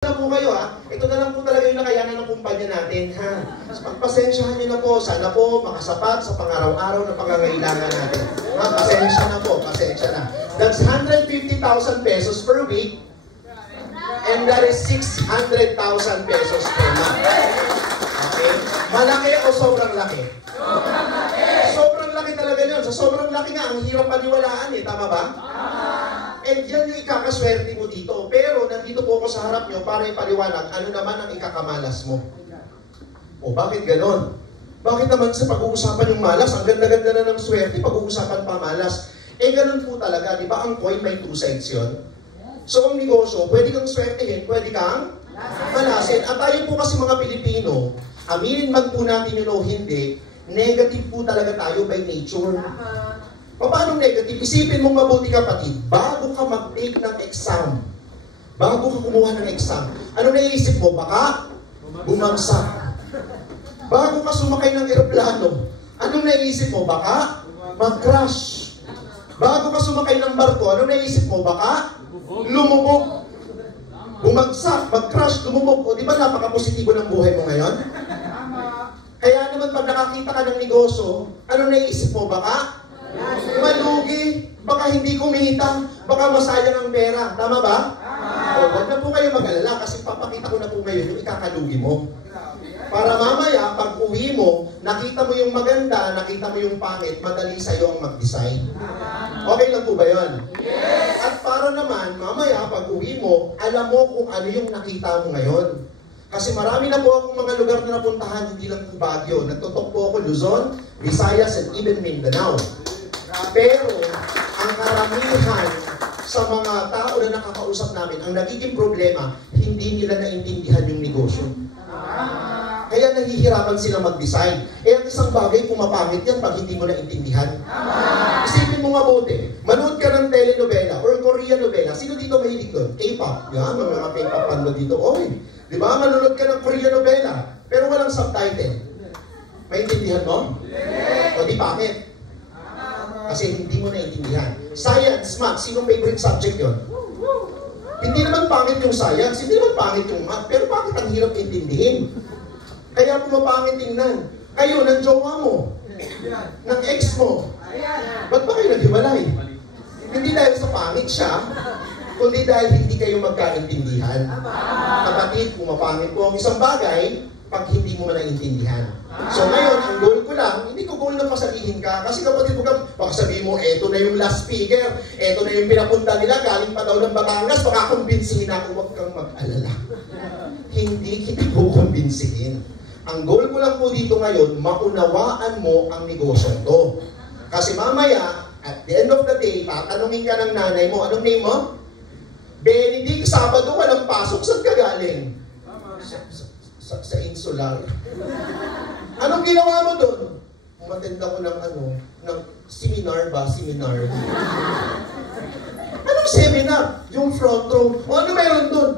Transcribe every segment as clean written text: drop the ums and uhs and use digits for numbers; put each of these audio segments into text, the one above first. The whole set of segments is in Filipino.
na po kayo ha, ito na lang po talaga yung nakayanan ng kumpanya natin ha. So, pagpasensyahan nyo na po, sana po makasapat sa pang-araw-araw na pangangailangan natin. Ha, pasensya na po, pasensya na. That's 150,000 pesos per week and that is 600,000 pesos per month. Okay? Malaki o sobrang laki? Sobrang laki! Sobrang laki talaga yun. Sa sobrang laki nga, ang hirap paniwalaan eh. Tama ba? And yan yung ikakaswerte mo dito. Pero nandito po ako sa harap nyo para ipaliwanag ano naman ang ikakamalas mo. O bakit ganon? Bakit naman sa pag-uusapan yung malas, ang ganda-ganda na ng swerte, pag-uusapan pa malas. Eh ganon po talaga, di ba ang coin may two sides yun? So ang negosyo, pwede kang swertehin, pwede kang malasin. At tayo po kasi mga Pilipino, aminin man po natin yun o hindi, negative po talaga tayo by nature. Paano negative? Isipin mong mabuti kapatid, bago ka mag-take ng exam, bago ka kumuha ng exam, ano naiisip mo? Baka bumagsak. Bago ka sumakay ng eroplano, anong naiisip mo? Baka mag-crash. Bago ka sumakay ng barko, anong naiisip mo? Baka lumubog. Bumagsak, mag-crash, lumubog. O di ba napaka-positibo ng buhay mo ngayon? Kaya naman pag nakakita ka ng negosyo, anong naiisip mo? Baka malugi, baka hindi kumita, baka masayang ang pera. Tama ba? O, huwag na po kayo mag-alala kasi papakita ko na po ngayon yung ikakalugi mo. Para mamaya, pag uwi mo, nakita mo yung maganda, nakita mo yung pangit, madali sa'yo ang mag-decide. Okay lang po ba yun? Yes! At para naman, mamaya, pag uwi mo, alam mo kung ano yung nakita mo ngayon. Kasi marami na po akong mga lugar na napuntahan, hindi lang po Baguio. Nagtutok po ako Luzon, Visayas, and even Mindanao. Pero, ang karamihan sa mga tao na nakakausap namin, ang nagiging problema, hindi nila naintindihan yung negosyo. Kaya nahihirapan sila mag-design. Eh, ang isang bagay, pumapangit yan pag hindi mo naintindihan. Isipin mo mabuti, manood ka ng telenovela or Korean novela. Sino dito mahilig doon? K-pop. Yan, mga K-pop panda dito. Oy, di ba? Manood ka ng Korean novela, pero walang subtitle. Maintindihan mo? O di bakit? Kasi hindi mo naintindihan. Science, math, sinong favorite subject yon? Hindi naman pangit yung science, hindi naman pangit yung math, pero bakit ang hirap intindihin? Kaya pumapangit tingnan. Kayo, ng jowa mo, ng ex mo, ba't ba kayo naghiwalay? Hindi dahil sa pangit siya, kundi dahil hindi kayo magkaintindihan. Kapatid, pumapangit po ang isang bagay, pag hindi mo naintindihan. So ngayon, ang goal ko lang, hindi ko goal na pasalihin ka, kasi kapatid ko baka sabihin mo, eto na yung last speaker, eto na yung pinapunta nila, galing pa daw ng Batangas, baka kumbinsihin ako, huwag kang mag-alala. Hindi kita kukumbinsihin. Ang goal ko lang po dito ngayon, maunawaan mo ang negosyo to. Kasi mamaya, at the end of the day, tatanungin ka ng nanay mo, anong name mo? Benedict, Sabado, walang pasok, saan ka galing? Sa Insular. Anong ginawa mo doon? Umatend ako ng ng seminar ba? Seminar. Anong seminar? Yung front row. O ano meron doon?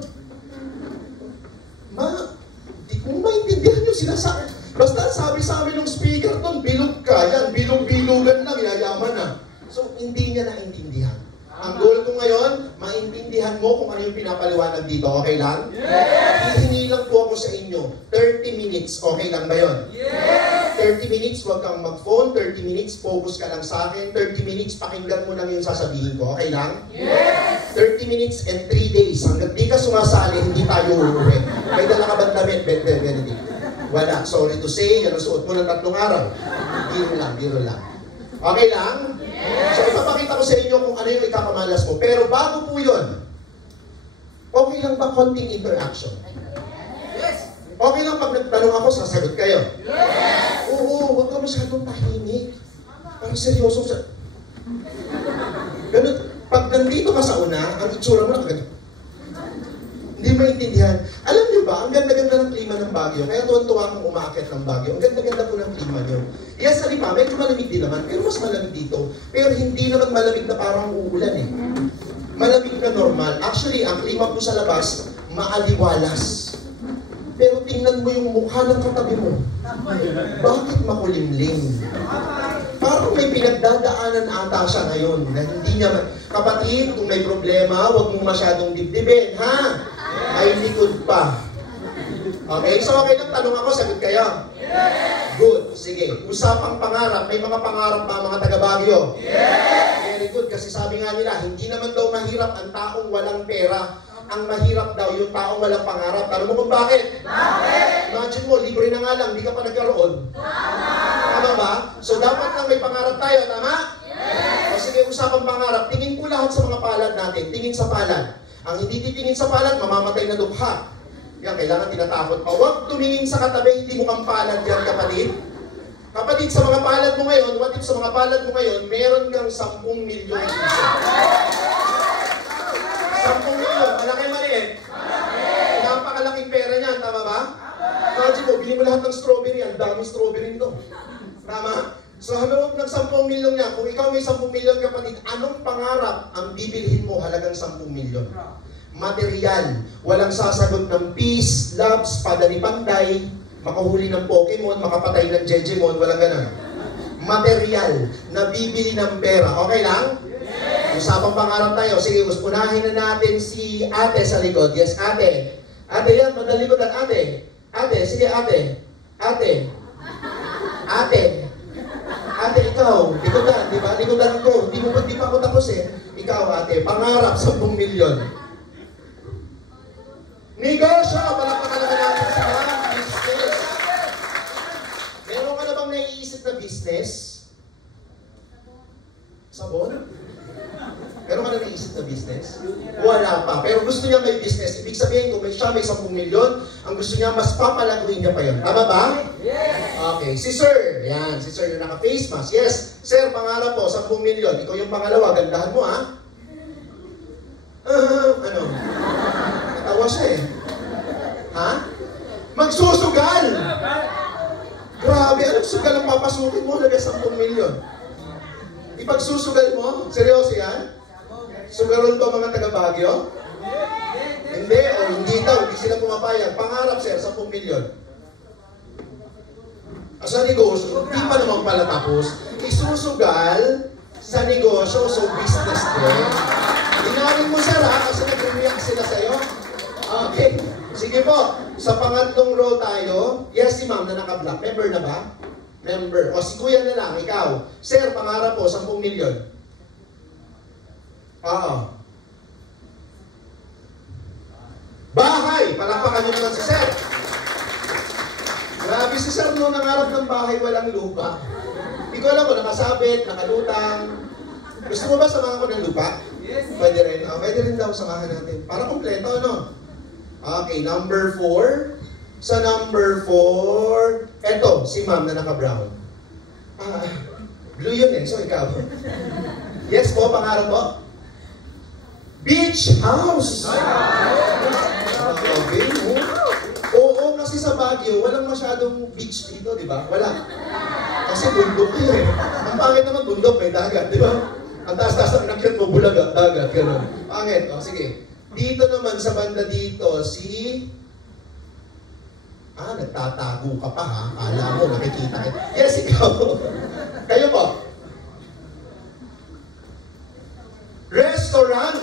Di ko maintindihan yung sinasabi. Basta sabi sa amin ng speaker doon, bilog ka. Yan, bilog-bilogan lang, yayaman na. So, hindi niya naintindihan. Ang goal ko ngayon, maintindihan mo kung ano yung pinapaliwanag dito. Okay lang? Yes! Hihingi lang po ako sa inyo. 30 minutes. Okay lang ba yun? Yes! 30 minutes, huwag kang mag-phone. 30 minutes, focus ka lang sa akin. 30 minutes, pakinggan mo lang yung sasabihin ko. Okay lang? Yes! 30 minutes and 3 days. Hanggang di ka sumasali, hindi tayo uuwi. May dala ka bang damit, Benedict? Wala. Sorry to say, yan ang suot mo ng 3 araw. Biro lang, biro lang. Okay lang? Yes. So, ipapakita ko sa inyo kung ano yung ikakamalas mo. Pero bago po yun, okay lang ba konting interaction? Yes. Okay lang pag nagtanong ako, sasagot kayo? Yes. Oo, huwag ka masyadong tahimik. Parang seryoso sa... Ganun, pag nandito ka sa una, ang itsura mo na ganun. Hindi maintindihan. Alam niyo ba, ang ganda-ganda ng klima ng Baguio, kaya tuwan-tuwa kong umaakit ng Baguio. Ang ganda-ganda po ng klima niyo. Yes, sa Lipa, medyo malamig din naman, pero mas malamig dito. Pero hindi naman malamig na parang uulan eh. Malamig na normal. Actually, ang klima po sa labas, maaliwalas. Pero tingnan mo yung mukha ng katabi mo. Bakit makulimlim? Parang may pinagdadaanan ata siya ngayon na hindi niya... Kapatid, kung may problema, huwag mong masyadong dibdibin, ha? May likod pa. Okay, so okay lang, tanong ako, sagot kayo? Yes! Good, sige. Usapang pangarap, may mga pangarap ba mga taga-Baguio? Yes! Very good, kasi sabi nga nila, hindi naman daw mahirap ang taong walang pera. Ang mahirap daw yung taong walang pangarap. Tanong mo kung bakit? Bakit? Imagine mo, libre na nga lang, hindi ka pa nagkaroon. Tama ba? So dapat lang may pangarap tayo, tama? Yes! O sige, usapang pangarap, tingin ko lahat sa mga palad natin. Tingin sa palad. Ang hindi titingin sa palad, mamamatay na dukha. Yan, kailangan tinatakot pa. Huwag tumingin sa katabi, hindi mo kang palad yan, kapatid. Kapatid, sa mga palad mo ngayon, what if sa mga palad mo ngayon, meron kang 10 milyon piso? 10 milyon, malaki maliit? Napakalaking pera niyan, tama ba? Imagine mo, bili mo lahat ng strawberry, ang daming strawberry nito. Tama? So, loob ng 10 milyon niya, kung ikaw may 10 milyon kapatid, anong pangarap ang bibilhin mo halagang 10 milyon? Material. Walang sasagot ng peace, love, espada ni Panday, makahuli ng Pokemon, makapatay ng Jejemon, walang ganun. Material, nabibili ng pera. Okay lang? Yes. Usapang pangarap tayo. Sige, unahin na natin si ate sa likod. Yes, ate. Ate yan, madali ko lang, ate. Ate, sige ate. Ate. Ate. Ate, ikaw. Likodan, di ba? Likodan ko. Di pa ako tapos eh. Ikaw, ate. Pangarap 10 milyon. Negosyo! Palakpakan naman natin sa business. Meron ka na bang naiisip na business? Sabon? Meron ka na naiisip na business? Wala pa. Pero gusto niya may business. Ibig sabihin, kung siya may 10 milyon, ang gusto niya, mas papalaguin niya pa yun. Tama ba? Yes! Okay. Si Sir. Yan. Si Sir na naka-face mask. Yes. Sir, pangarap po, 10 milyon. Ikaw yung pangalawa. Gandahan mo, ha? Ano? Natawa siya eh. Ha? Magsusugal! Grabe, anong sugal ang papasukin mo? Halaga 10 milyon. Ipagsusugal mo? Seryoso yan? Sugaron ba mga taga-Baguio? Hindi, o hindi daw. Hindi sila pumapayag. Pangarap, sir, 10 milyon. Sa negosyo, di pa naman pala tapos. Isusugal sa negosyo, so business din. Inawin mo, sir, ha? Kasi nag-react sila sa'yo. Okay. Sige po. Sa pangatlong row tayo. Yes, si ma'am na naka-black. Member na ba? Member. O si kuya na lang, ikaw. Sir, pangarap po, 10 milyon. Oo. Bahay. Palakpakan nyo naman si sir. Grabe si sir, no, nangarap ng bahay, walang lupa. Hindi ko alam kung nakasabit, nakalutang. Gusto mo ba samahan ko ng lupa? Yes. Pwede rin. Pwede rin daw samahan natin. Para kompleto, no? Okay, number 4. Sa number 4, eto, si ma'am na naka-brown. Blue yun eh, so ikaw. Yes po, pangarap po? Beach house! Okay, oo, kasi sa Baguio, walang masyadong beach dito, di ba? Wala. Kasi bundok yun eh. Ang pangit naman bundok, may dagat, di ba? Ang taas-taas ng inakyat mo, bulaga, dagat, gano'n. Pangit, o sige. Dito naman sa banda dito, si... nagtatago ka pa ha? Kala mo, nakikita ka. Yes, ikaw. Kayo po. Restaurant.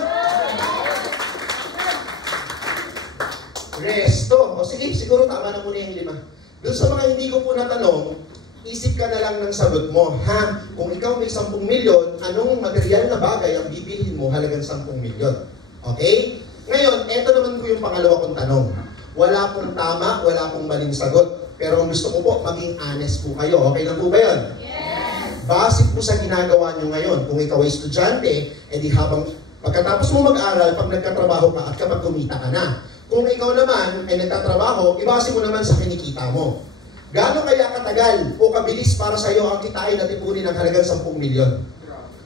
Resto. O sige, siguro tama na muna yung 5. Doon sa mga hindi ko po natanong, isip ka na lang ng sagot mo, ha? Kung ikaw may 10 milyon, anong material na bagay ang bibilhin mo halagang 10 milyon? Okay? Ngayon, eto naman po yung pangalawa kong tanong. Wala pong tama, wala pong maling sagot. Pero ang gusto ko po, maging honest po kayo. Okay lang po ba yun? Yes! Base po sa ginagawa nyo ngayon. Kung ikaw ay estudyante, edi habang pagkatapos mo mag-aral, pag nagkatrabaho ka at kapag kumita ka na. Kung ikaw naman ay nagtatrabaho, ibase mo naman sa kinikita mo. Gaano kaya katagal o kabilis para sa iyo ang kitain at ipunin ng halagang 10 milyon?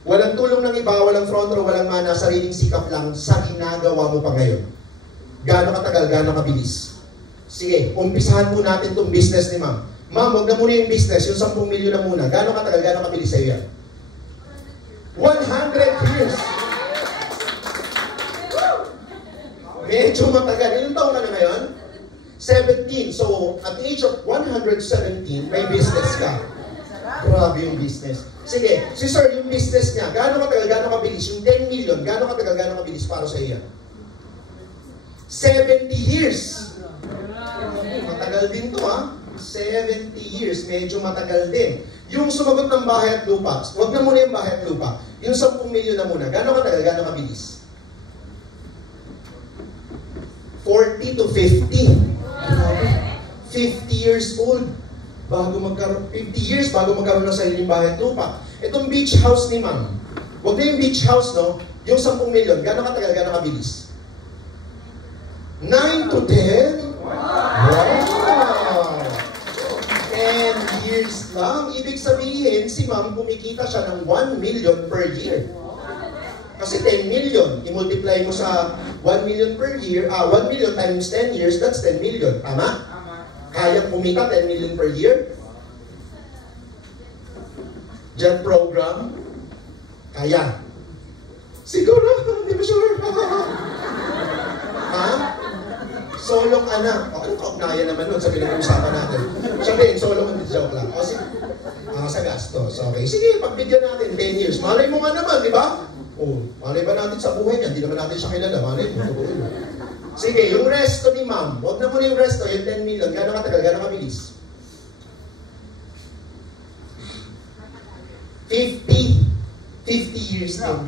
Walang tulong ng iba, walang front row, walang mana, sariling sikap lang sa ginagawa mo pa ngayon. Gaano katagal, gaano kabilis? Sige, umpisahan po natin itong business ni ma'am. Ma'am, wag na muna yung business, yung 10 milyon na muna. Gaano katagal, gaano kabilis sa iyo yan? 100 years! Medyo matagal. Ilang taon ka na ngayon? 17. So, at the age of 117, may business ka. Grabe yung business. Sige, si sir, yung business niya, gaano katagal, gaano kabilis? Yung 10 million, gaano katagal, gaano kabilis para sa iyo? 70 years. Matagal din to, ha? 70 years. Medyo matagal din. Yung sumagot ng bahay at lupa, wag na muna yung bahay at lupa. Yung 10 milyon na muna. Gano'ng katagal? Gano'ng kabilis? 40 to 50. 50 years old. Bago magkaroon, 50 years bago magkaroon ng sariling bahay at lupa. Itong beach house ni ma'am, wag na yung beach house, no? Yung 10 milyon, gano'ng katagal, gano'ng kabilis? 9 to 10? Wow! 10 years lang. Ibig sabihin, si ma'am kumikita siya ng 1 million per year. Kasi 10 million, i-multiply mo sa 1 million per year, 1 million times 10 years, that's 10 million. Tama? Kayang kumita 10 million per year? Jet program? Kaya. Siguro, hindi ba sure? Ha? Solong anak. O, ano kaugnayan naman nun sa pinag-uusapan natin? Siya din, solong anak. Joke lang. O, sige. Sa gastos. Okay. Sige, pagbigyan natin 10 years. Malay mo nga naman, di ba? O, malay ba natin sa buhay niya? Hindi naman natin siya kilala. Malay mo. Sige, yung resto ni ma'am. Huwag na muna yung resto, yung 10 million. Gano'ng katagal? Gano'ng kabilis? 50 years din.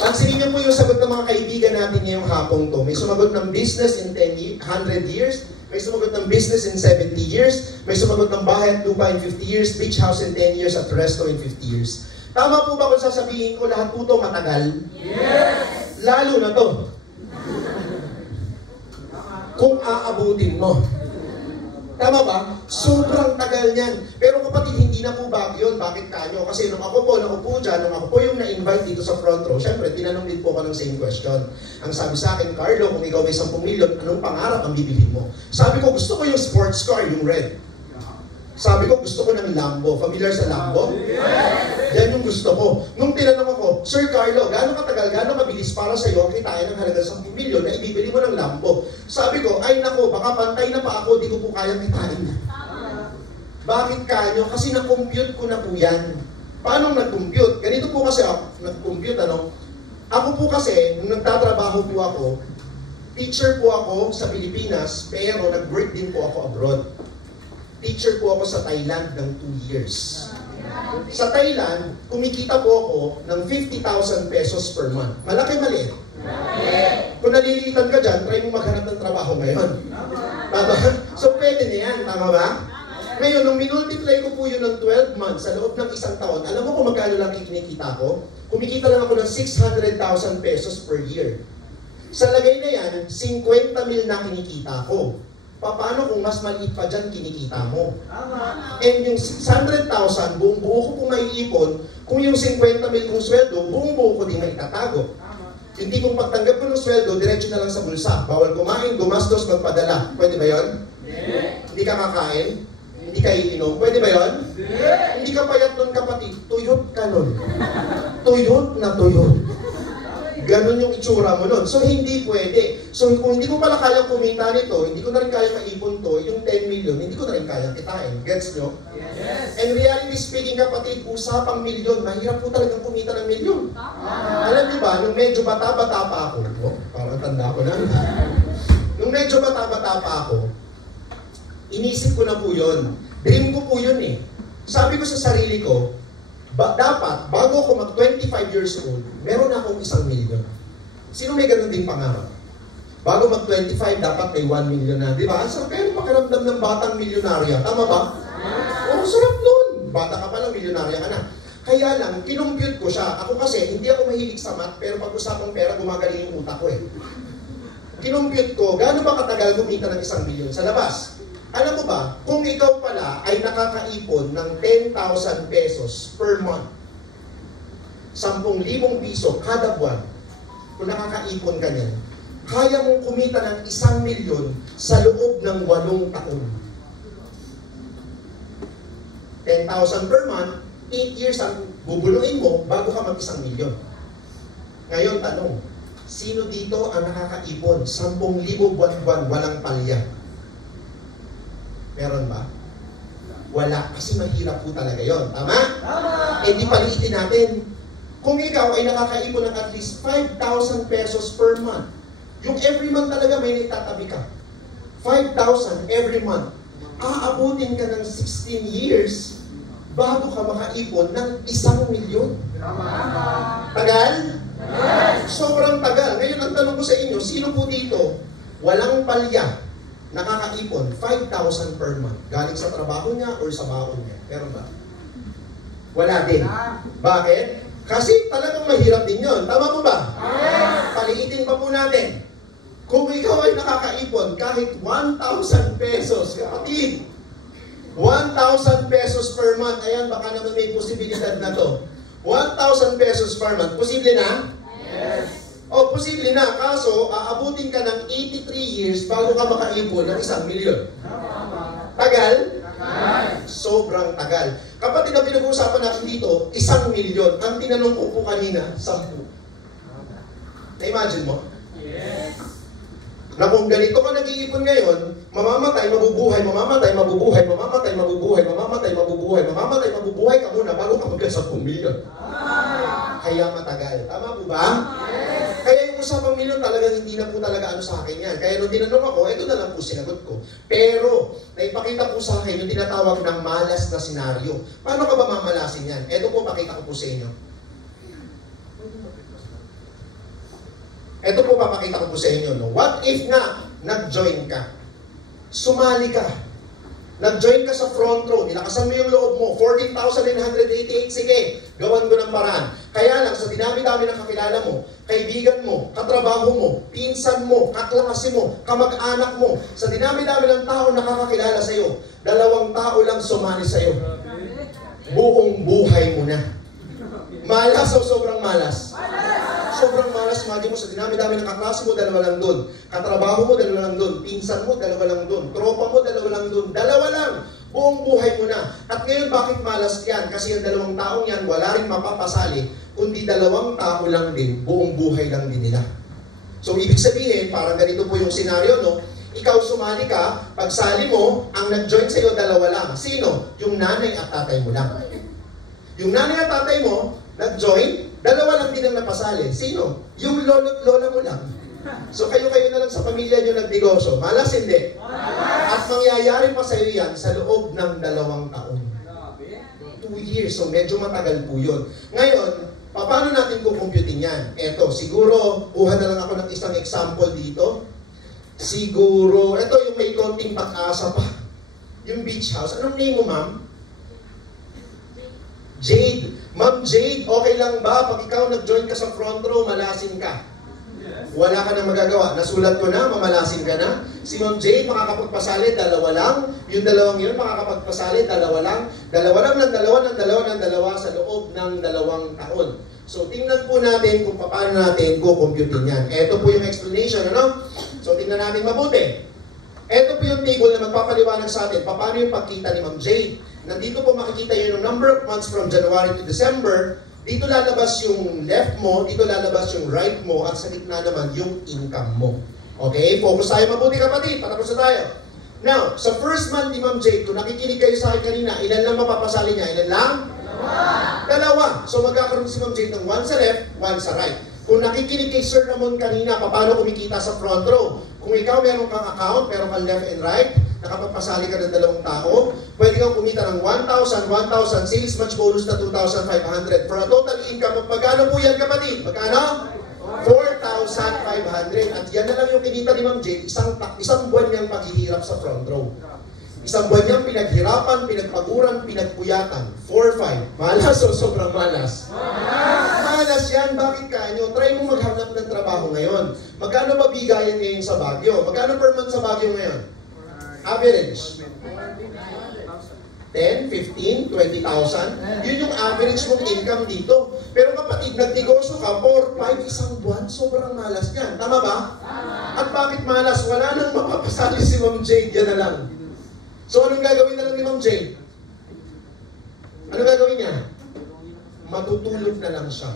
Pansinin niyo po yung sagot ng mga kaibigan natin ngayong hapong to. May sumagot ng business in 100 years. May sumagot ng business in 70 years. May sumagot ng bahay at lupa in 50 years. Beach house in 10 years at resto in 50 years. Tama po ba kung sasabihin ko lahat po to matagal? Yes! Lalo na to. Kung aabutin mo. Tama ba? Sobrang tagal niyan. Pero kapatid, hindi na po bagay yun. Bakit kanyo? Kasi nung ako po naupo dyan, nung ako po yung na-invite dito sa front row, syempre, tinanong din po ako ng same question. Ang sabi sa akin, Carlo, kung ikaw may 10 milyon, anong pangarap ang bibilhin mo? Sabi ko, gusto ko yung sports car, yung red. Sabi ko, gusto ko ng Lambo. Familiar sa Lambo? Yes! Yan yung gusto ko. Nung tinanong ako, Sir Carlo, gano'ng katagal, gano'ng kabilis para sa iyo ang kitain ng halaga 10 milyon na ibibili mo ng Lambo? Sabi ko, ay nako, baka pantay na pa ako, di ko po kayang kitain. Bakit kanyo? Kasi na-compute ko na po yan. Paano nag-compute? Ganito po kasi ako, nag-compute, ano? Ako po kasi, nung nagtatrabaho po ako, teacher po ako sa Pilipinas, pero nag-work din po ako abroad. Teacher po ako sa Thailand ng 2 years. Sa Thailand, kumikita po ako ng 50,000 pesos per month. Malaki, maliit? Kung nalilitan ka dyan, try mo maghanap ng trabaho ngayon. Tama? So pwede na yan, tama ba? Ngayon, nung minultiply ko po yun ng 12 months sa loob ng isang taon, alam mo kung magkano lang kinikita ko? Kumikita lang ako ng 600,000 pesos per year. Sa lagay na yan, 50 mil na kinikita ko. Paano kung mas maliit pa dyan kinikita mo? And yung 600,000, buong buo ko kung maiipon, kung yung 50 mil kong sweldo, buong buo ko din maitatago. Hindi kong pagtanggap ko ng sweldo, diretso na lang sa bulsa. Bawal kumain, gumastos, magpadala. Pwede ba yun? Hindi ka kakain? Hindi ka iinom? Pwede ba yun? Hindi ka payat nun, kapatid. Tuyot ka nun. Tuyot na tuyot. Ganon yung itsura mo nun. So, hindi pwede. So, kung hindi ko pala kayang kumita nito, hindi ko na rin kayang maipon to, yung 10 million, hindi ko na rin kayang kitain. Gets nyo? Yes. And reality speaking, kapatid, usapang milyon, mahirap po talagang kumita ng milyon. Alam niyo ba, nung medyo bata-bata pa ako, parang tanda ko na. Nung medyo bata-bata pa ako, inisip ko na po yun. Dream ko po yun eh. Sabi ko sa sarili ko, dapat, bago ako mag-25 years old, meron akong 1 million. Sino may ganun din pangarap? Bago mag-25, dapat may 1 million na. Di ba? Sarap kayo pakiramdam ng batang milyonarya. Tama ba? Oo, sarap nun. Bata ka pa lang, milyonarya ka na. Kaya lang, kinumpute ko siya. Ako kasi, hindi ako mahilig sa math, pero pag-usapang pera, gumagaling yung utak ko eh. Kinumpute ko, gaano ba katagal kumita ng 1 million sa labas? Alam mo ba, kung ikaw pala ay nakakaipon ng 10,000 pesos per month, 10,000 piso kada buwan, kung nakakaipon ka niyan, kaya mong kumita ng 1 milyon sa loob ng 8 taon. 10,000 per month, 8 years ang bubuluin mo bago ka mag-1 milyon. Ngayon, tanong, sino dito ang nakakaipon? 10,000 buwan-buwan, walang palya? Meron ba? Wala. Kasi mahirap po talaga yon. Tama? Tama! Eh di paliitin natin. Kung ikaw ay nakakaipon ng at least 5,000 pesos per month, yung every month talaga may naitatabi ka. 5,000 every month. Aabutin ka ng 16 years bago ka makaipon ng 1 milyon. Tagal? Yes. Sobrang tagal. Ngayon ang tanong ko sa inyo, sino po dito walang palya nakakaipon 5,000 per month? Galing sa trabaho niya or sa baon niya? Meron ba? Wala din. Bakit? Kasi talagang mahirap din yun. Tama po ba? Paliitin pa po natin. Kung ikaw ay nakakaipon kahit 1,000 pesos, kapatid, 1,000 pesos per month, ayan, baka naman may posibilidad na to. 1,000 pesos per month, posible na? Yes. O, posible na. Kaso, aabutin ka ng 83 years bago ka makaipon ng 1 milyon. Tagal? Sobrang tagal. Kapatid, na pinag-uusapan natin dito, 1 milyon. Ang tinanong ko po kanina, 10. Na-imagine mo? Yes. Na kung ganito ka nag-iipon ngayon, mamamatay, mabubuhay, mamamatay, mabubuhay, mamamatay, mabubuhay, mamamatay, mabubuhay, mamamatay, mabubuhay ka muna bago ka mag-10 milyon. Kaya matagal. Tama po ba? Yes. Kaya yung usapang milyon talagang hindi na po talaga ano sa akin yan. Kaya nung tinanong ako, ito na lang po sinagot ko. Pero, naipakita po sa akin yung tinatawag ng malas na senaryo. Paano ka ba mamalasin yan? Ito po, pakita ko po sa inyo. Ito po, papakita ko po sa inyo. No? What if nga, nag-join ka? Sumali ka. Nag-join ka sa front row, nilakasan mo yung loob mo, 14,988, sige, gawan mo ng paraan. Kaya lang, sa dinami-dami ng kakilala mo, kaibigan mo, katrabaho mo, pinsan mo, kaklase mo, kamag-anak mo, sa dinami-dami ng tao nakakakilala sa'yo, 2 tao lang sumali sa'yo. Buong buhay mo na. Malas o sobrang malas? Sobrang malas, imagine mo, sa dinami-dami ng kaklase mo, 2 lang doon. Katrabaho mo, 2 lang doon. Pinsan mo, 2 lang doon. Tropa mo, 2 lang doon. 2 lang. Buong buhay mo na. At ngayon, bakit malas yan? Kasi yung 2 taong yan, wala rin mapapasali, kundi 2 tao lang din, buong buhay lang din nila. So, ibig sabihin, parang ganito po yung senaryo, no? Ikaw sumali ka, pagsali mo, ang nag-join sa'yo 2 lang. Sino? Yung nanay at tatay mo lang. Yung nanay at tatay mo, nag-join, 2 lang din ang napasali. Sino? Yung lola mo lang. So kayo-kayo na lang sa pamilya nyo nagnegosyo. Malas hindi. At mangyayari pa sa iyo yan sa loob ng 2 taon. 2 years. So medyo matagal po yun. Ngayon, paano natin kukumputin yan? Eto, siguro, kuha na lang ako ng isang example dito. Siguro, eto yung may konting pag-asa pa. Yung beach house. Anong name mo, ma'am? Jade. Ma'am Jade, okay lang ba pag ikaw nag-join ka sa front row, malasin ka? Yes. Wala ka nang magagawa. Nasulat ko na, mamalasin ka na. Si Ma'am Jade, makakapagpasali, 2 lang. Yung 2 yun, makakapagpasali, 2 lang. 2 lang ng 2 sa loob ng 2 taon. So, tingnan po natin kung paano natin kukumputin yan. Ito po yung explanation, ano? So, tingnan natin mabuti. Ito po yung table na magpapaliwanag sa atin. Paano yung pagkita ni Ma'am Jade? Nandito po makikita yun yung number of months from January to December. Dito lalabas yung left mo, dito lalabas yung right mo, at sa gitna naman yung income mo. Okay? Focus tayo mabuti, kapatid. Patapos na tayo. Now, sa first month ni Ma'am Jade, kung nakikinig kayo sa akin kanina, ilan lang mapapasali niya? Ilan lang? 2. So magkakaroon si Ma'am Jade ng 1 sa left, 1 sa right. Kung nakikinig kay Sir Ramon kanina, paano kumikita sa front row? Kung ikaw meron kang account, meron kang left and right, nakapagpasali ka ng 2 tao, pwede kang kumita ng 1,000, 1,000, sales match bonus na 2,500. For a total income, magkano po yan, kapatid? Magkano? 4,500. At yan na lang yung kinita ni Ma'am Jade, isang buwan niyang paghihirap sa front row. Isang buwan niyang pinaghirapan, pinagpaguran, pinagpuyatan. 4-5. Malas o sobrang malas? Malas yan. Bakit kanyo? Try mo maghanap ng trabaho ngayon. Magkano mabigayan ngayon sa Baguio? Magkano per month sa Baguio ngayon? Average. 10, 15, 20,000. Yun yung average mong income dito. Pero kapatid, nagnegosyo ka, 4, 5, isang buwan, sobrang malas yan. Tama ba? At bakit malas? Wala nang mapapasali si Ma'am Jade. Yan na lang. So, anong gagawin na lang ni Ma'am Jade? Anong gagawin niya? Matutulog na lang siya.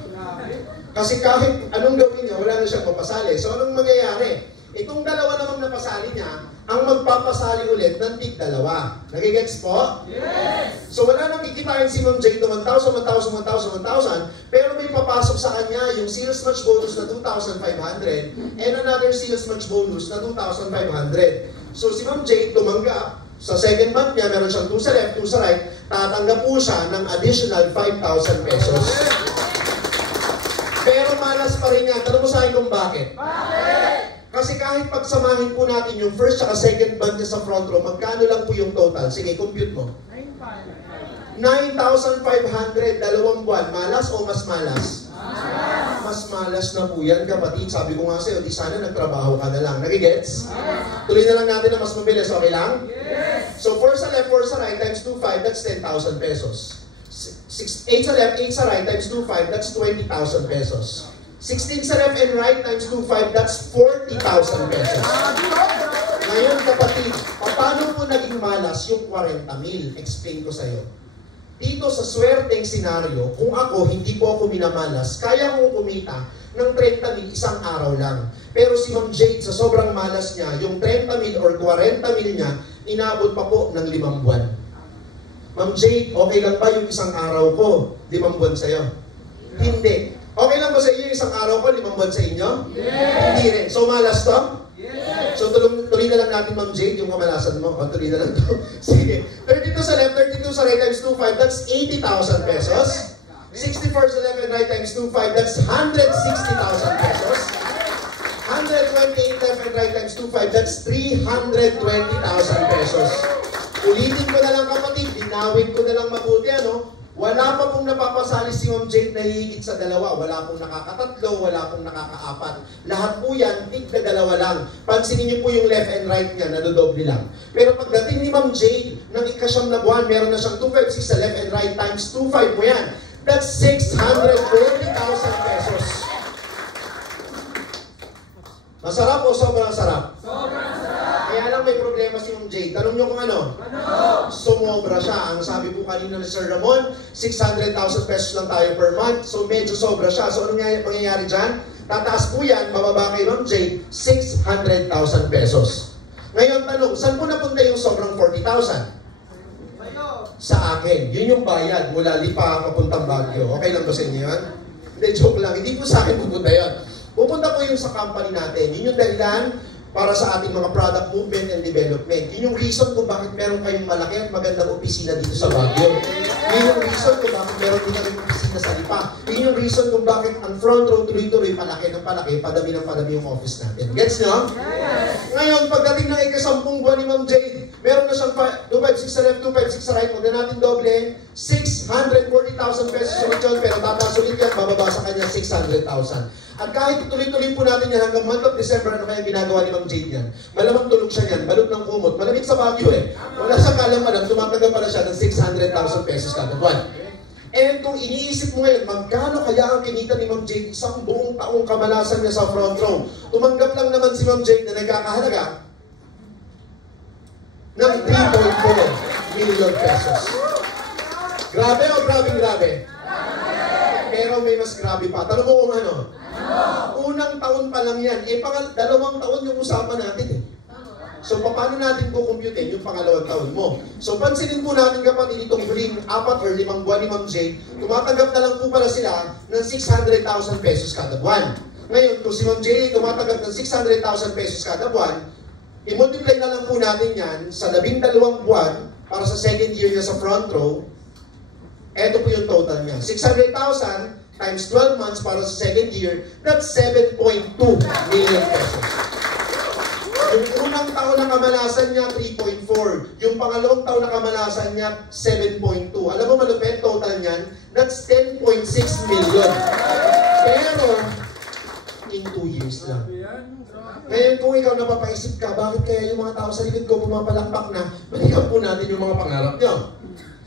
Kasi kahit anong gawin niya, wala na siyang mapasali. So, anong mangyayari? Itong dalawa namang napasali niya, ang magpapasali ulit ng tig-dalawa. Nagigets po? Yes! So wala nang kikitain si Ma'am Jade na 1,000, 1,000, 1,000, 1,000, pero may papasok sa kanya yung sales match bonus na 2,500 and another sales match bonus na 2,500. So si Ma'am Jade tumanggap. Sa second month niya, meron siyang 2 sa left, 2 sa right, tatanggap po siya ng additional 5,000 pesos. Pero malas pa rin yan. Tanong mo sa akin kung bakit? Bakit? Kasi kahit pagsamahin po natin yung first at second band niya sa front row, magkano lang po yung total? Sige, compute mo. 9,500, dalawang buwan. Malas o mas malas? Mas malas na po yan, kapatid. Sabi ko nga sa'yo, di sana nagtrabaho ka na lang. Nagigets? Tuloy na lang natin na mas mabilis. Okay lang? So 4 sa left, 4 sa right, times 2, 5, that's 10,000 pesos. 8 sa left, 8 sa right, times 2, 5, that's 20,000 pesos. 16 sa left and right, times 2, 5, that's 40,000 pesos. Ngayon kapatid, paano po naging malas yung 40,000? Explain ko sa'yo. Dito sa swerteng senaryo, kung ako, hindi po ako minamalas, kaya kong kumita ng 30,000 isang araw lang. Pero si Ma'am Jade, sa sobrang malas niya, yung 30,000 or 40,000 niya, inabot pa po ng 5 buwan. Ma'am Jade, okay lang ba yung isang araw ko, 5 buwan sa'yo? Hindi. Okay lang ba sa iyo yung isang araw ko, 5 buwan sa inyo? Yes! Hindi rin. So malas to? Yes! So tuloy na lang natin, Ma'am Jade, yung kamalasan mo. O, tuloy na lang to. Sige. 32 sa left, 32 sa right, times 2, 5, that's 80,000 pesos. 64 sa left and right, times 2, 5, that's 160,000 pesos. 128 left and right, times 2, 5, that's 320,000 pesos. Ulitin ko na lang kapatid, dinawin ko na lang mabuti, ano? Wala pa pong napapasali si Ma'am Jade na hihigit sa dalawa. Wala pong nakakatatlo, wala pong nakakaapat. Lahat po yan, tig-dalawa lang. Pansinin niyo po yung left and right niya, nadodoble lang. Pero pagdating ni Ma'am Jade, ng ikasyam na buwan, meron na siyang 256 sa left and right, times 25 mo yan. That's 640,000 pesos. Masarap o sobrang sarap? Sobrang sarap! Kaya lang may problema si Ma'am Jade. Tanong nyo kung ano? Sumobra siya. Ang sabi po kanina ni Sir Ramon, 600,000 pesos lang tayo per month. So medyo sobra siya. So anong mangyayari dyan? Tataas po yan, bababa kay Ma'am Jade, 600,000 pesos. Ngayon tanong, saan po napunta yung sobrang 40,000? Sa akin. Yun yung bayad mula Lipa papuntang Baguio. Okay lang ba sa inyo yan? Hindi, joke lang. Hindi po sa akin pupunta yun. Pupunta po yung sa company natin. Yun yung dahilan para sa ating mga product movement and development. Yun yung reason kung bakit meron kayong malaki at magandang opisina dito sa Baguio. Yun yung reason kung bakit meron din kayong opisina sa Lipa. Yun yung reason kung bakit ang front row tuloy-tuloy palaki ng palaki, padami ng padami yung office natin. Gets nyo? Ngayon, pagdating ng ikasampung buwan ni Ma'am Jade, meron na siyang 256 sa left, 256 sa right. Huwag na natin doble. 640,000 pesos ulit yun, pero tataas ulit yan, bababa sa kanya 600,000. At kahit ituloy-tuloy po natin yan hanggang month of December, ano kaya ginagawa ni Ma'am Jade yan? Malamang tulog siya yan, balot ng kumot. Malamig sa Baguio eh. Wala sa kalamalang, tumatanggap pala siya ng 600,000 pesos kada buwan. And kung iniisip mo ngayon, magkano kaya ang kinita ni Ma'am Jade isang buong taong kamalasan niya sa front row? Tumanggap lang naman si Ma'am Jade na nagkakahalaga ng 3.4 million pesos. Grabe o grabe? Pero may mas grabe pa. Tanong mo kung ano? Unang taon pa lang yan. Dalawang taon yung usapan natin eh. So, paano natin kukumputin yung pangalawang taon mo? So, pansinin po natin kapatid itong huling 4 or 5 buwan ni Ma'am Jade, tumatanggap na lang po pala sila ng 600,000 pesos kada buwan. Ngayon, kung si Ma'am Jade tumatanggap ng 600,000 pesos kada buwan, i-multiply na lang po natin yan sa 12 buwan para sa second year niya sa front row. Ito po yung total niya. 600,000 times 12 months para sa second year, that's 7.2 million pesos. Yung unang taon na kamalasan niya, 3.4. Yung pangalawang taon na kamalasan niya, 7.2. Alam mo malupit, total niyan, that's 10.6 million. Pero, in 2 years lang. Ngayon kung ikaw napapaisip ka, bakit kaya yung mga tao sa likod ko pumapalakpak na, balikan po natin yung mga pangarap niyo.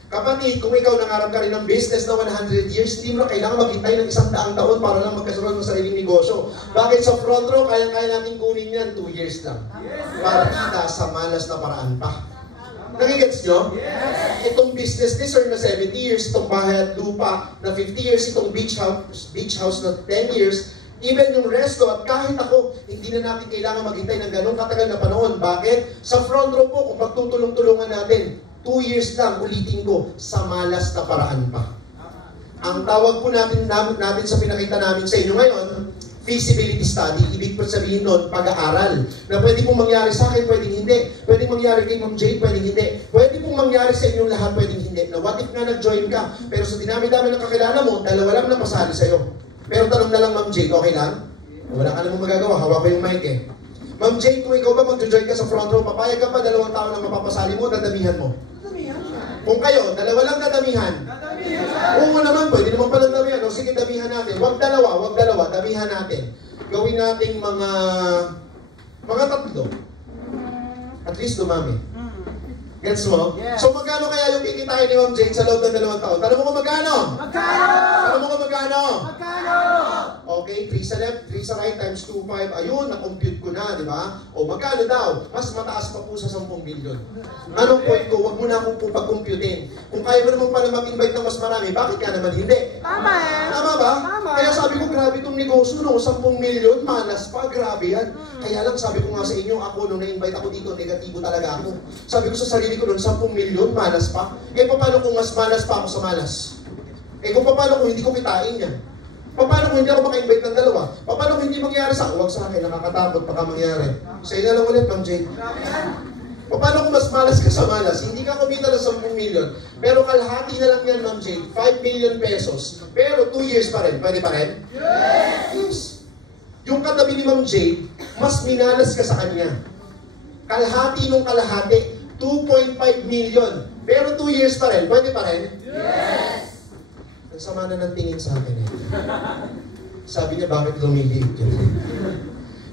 Kapatid, kung ikaw nangarap ka rin ng business na 100 years, hindi mo na kailangan maghintay ng 100 taon para lang magkasunod ng sariling negosyo. Bakit sa front row, kaya natin kunin yan 2 years lang. Para kita sa malas na paraan pa. Nagigets nyo? Itong business ni sir na 70 years, itong bahay at lupa na 50 years, itong beach house na 10 years, Even yung resto at kahit ako, hindi na natin kailangan maghintay ng ganong katagal na panahon. Bakit? Sa front row po, kung magtutulong-tulungan natin, 2 years lang, ulitin ko, sa malas na paraan pa. Ang tawag po natin sa pinakita namin sa inyo ngayon, feasibility study. Ibig po sabihin nun, pag-aaral. Na pwede pong mangyari sa akin, pwedeng hindi. Pwedeng mangyari kay Ma'am Jade, pwedeng hindi. Pwede pong mangyari sa inyong lahat, pwedeng hindi. Na what if nga nag-join ka, pero sa dinami-dami ng kakilala mo, dalawa lang na pasali sa'yo. Pero tanong na lang, Ma'am Jade, okay lang? Wala ka namang magagawa, hawak ko yung mic eh. Ma'am Jade, kung ikaw ba mag-join ka sa front row, papayag ka pa, 2 tao lang mapapasali mo, dadamihan mo. Kung kayo, 2 lang dadamihan. Oo naman, pwede naman palang damihan. O sige, damihan natin. Wag dalawa, damihan natin. Gawin nating mga 3. At least dumami. Gets mo? Yeah. So magkano kaya yung kikitain ni Ma'am Jane sa loob ng 2 taon? Tanong mo kung magkano? Tanong mo kung magkano? Okay, 3 sa left, 3 sa right, times 2, 5. Ayun, na-compute ko na, di ba? O magkano daw? Mas mataas pa po sa 10 billion. Anong point ko? Huwag mo na akong pag-computein. Kung kaya mo naman pala mag-invite ng mas marami, bakit ka naman hindi? Tama eh. Tama ba? Tama. Kaya sabi ko, grabe itong negosyo, no? 10 million, malas pa, grabe yan. Kaya lang sabi ko nga sa inyo, ako nung na-invite ako dito, negatibo talaga ako. Sabi ko sa sarili ko noon, 10 million, malas pa. Eh, paano kung mas malas pa ako sa malas? Eh, kung paano kung hindi ko kitain yan? Paano kung hindi ako maka-invite ng 2? Paano kung hindi mangyari sa akin? Huwag sa akin, nakakatakot, baka mangyari. Sa inyo lang ulit, Ma'am Jade. Paano kung mas malas ka sa malas? Hindi ka kumita ng 10 million. Pero kalahati na lang yan, Ma'am Jade. 5 million pesos. Pero 2 years pa rin. Pwede pa rin? Yes! Yung katabi ni Ma'am Jade, mas minalas ka sa kanya. Kalahati nung kalahati. 2.5 million. Pero 2 years pa rin. Pwede pa rin? Yes! Ang sama na ng tingin sa akin eh. Sabi niya, bakit lumiliit yun?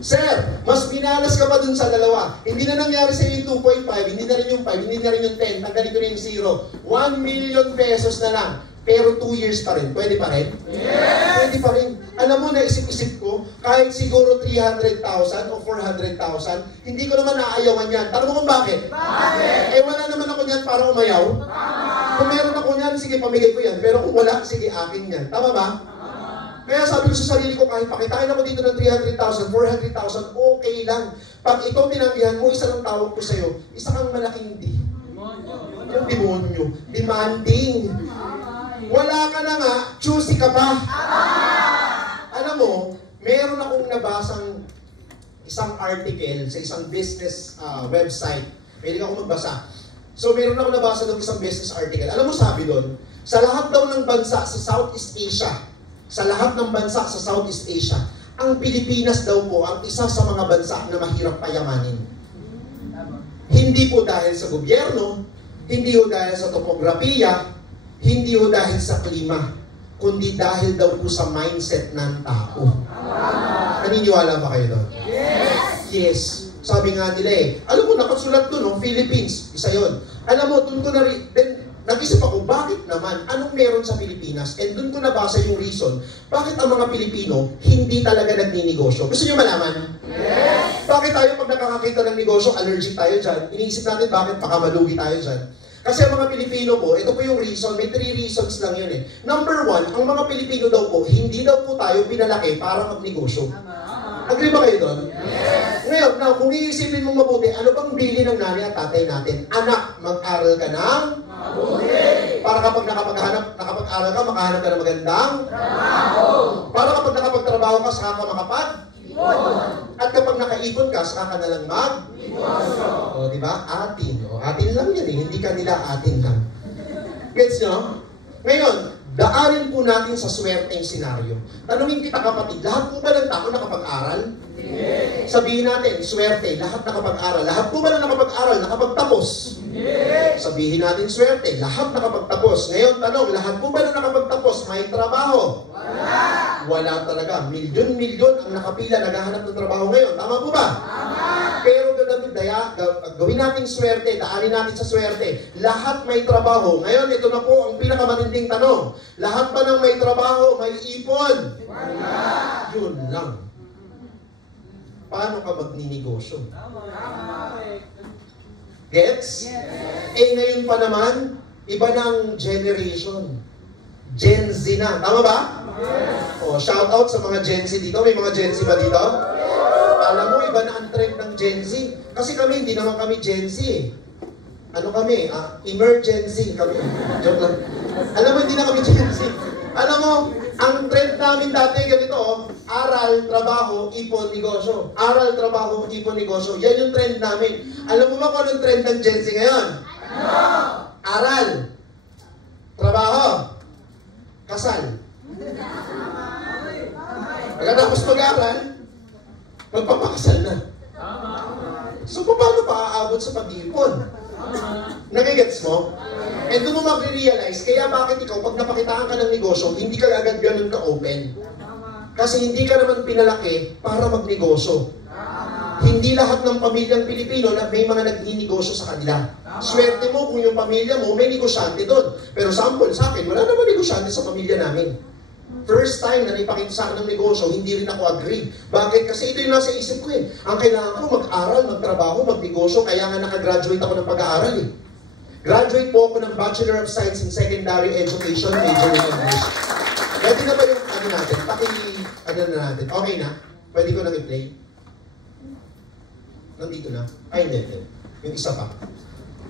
Sir, mas minalas ka pa dun sa 2. Hindi na nangyari sa iyo yung 2.5, hindi na rin yung 5, hindi na rin yung 10, tanggalin ko na yung 0. 1 million pesos na lang. Pero 2 years pa rin. Pwede pa rin? Yes! Pwede pa rin. Alam mo, naisip-isip ko, kahit siguro 300,000 o 400,000, hindi ko naman naayawan yan. Tanong mo kung bakit? Bakit? Eh, wala naman ako niyan para umayaw. Kung meron ako niyan, sige, pamigay ko yan. Pero kung wala, sige, akin yan. Tama ba? Kaya sabi ko sa sarili ko, kahit pakitain ako dito ng 300,000, 400,000, okay lang. Pag ikaw tinanggihan mo, isa lang tawag ko sa'yo, isa kang malaking yung demonyo. Demanding. Wala ka na nga, choosy ka pa. Alam mo, meron akong nabasang isang article sa isang business website. Pwede ako magbasa. So, meron akong nabasa ng isang business article. Alam mo, sabi doon, sa lahat daw ng bansa sa Southeast Asia, ang Pilipinas daw po ang isa sa mga bansa na mahirap payamanin. Hindi po dahil sa gobyerno, hindi po dahil sa topografiya, hindi po dahil sa klima, kundi dahil daw po sa mindset ng tao. Naniniwala ba kayo doon? Yes. Sabi nga nila eh, alam mo, nakasulat doon, no? Philippines, isa yon. Alam mo, doon ko na rin, nag-isip ako, bakit naman? Anong meron sa Pilipinas? And doon ko nabasa yung reason, bakit ang mga Pilipino hindi talaga nagninegosyo? Gusto nyo malaman? Yes! Bakit tayo pag nakakakita ng negosyo, allergic tayo dyan? Iniisip natin bakit baka malugi tayo dyan? Kasi ang mga Pilipino po, ito po yung reason, may 3 reasons lang yun eh. Number 1, ang mga Pilipino daw po, hindi daw po tayo pinalaki para magnegosyo. Agree ba kayo doon? Yes! Ngayon, kung iisipin mong mabuti, ano bang bili ng nanay at tatay natin? Anak, mag-aral ka ng mabuti. Para kapag nakapag-aral ka, makahanap ka ng magandang trabaho. Para kapag nakapagtrabaho ka, saka ka makapag-ipon. At kapag nakaipon ka, saka ka na lang mag-negosyo. O, di ba? Atin. O, atin lang yan eh. Hindi ka nila atin lang. Gets nyo? Ngayon, daanin po natin sa swerteng senaryo. Tanungin kita kapatid, lahat po ba ng tao nakapag-aral? Yes. Sabihin natin, swerte, lahat nakapag-aral. Lahat po ba na nakapag-aral, nakapagtapos? Yes. Sabihin natin, swerte, lahat nakapagtapos. Ngayon, tanong, lahat po ba na nakapagtapos, may trabaho? Wala. Wala talaga. Milyon-milyon ang nakapila, naghahanap ng trabaho ngayon. Tama po ba? Tama. Pero gawin natin swerte, daanin natin sa swerte. Lahat may trabaho. Ngayon, ito na po ang pinakamatinding tanong. Lahat ba ng may trabaho, may ipon? Wala. Yun lang. Paano ka magninegosyo? Gets? Yes. Eh ngayon pa naman, iba ng generation. Gen Z na. Tama ba? Oh, shout out sa mga Gen Z dito. May mga Gen Z ba dito? Alam mo, iba na ang trend ng Gen Z. Kasi kami, hindi naman kami Gen Z eh. Ano kami? Emergency kami. Joke lang. Alam mo, hindi na kami Gen Z. Alam mo, ang trend namin dati ganito, aral, trabaho, ipon, negosyo. Aral, trabaho, ipon, negosyo. Yan yung trend namin. Alam mo ba kung anong trend ng Gen Z ngayon? Aral, trabaho, kasal. Pagkatapos mag-aral, magpapakasal na. So, paano pa aabot sa pag-iipon? Nagigets mo? And doon mo mag-realize, kaya bakit ikaw, pag napakitaan ka ng negosyo, hindi ka agad ganun ka-open. Kasi hindi ka naman pinalaki para magnegosyo. Hindi lahat ng pamilyang Pilipino na may mga nagninegosyo sa kanila. Swerte mo kung yung pamilya mo, may negosyante doon. Pero sample sa akin, wala naman negosyante sa pamilya namin. First time na naipakita sa akin ng negosyo, hindi rin ako agree. Bakit? Kasi ito yung nasa isip ko eh. Ang kailangan ko, mag-aral, magtrabaho, magnegosyo, kaya nga nakagraduate ako ng pag-aaral eh. Graduate po ako ng Bachelor of Science in Secondary Education, major in English. Pwede na ba yung ano natin? Ano na natin? Okay na? Pwede ko nang i-play? Nandito na? Ay, hindi. Yung isa pa.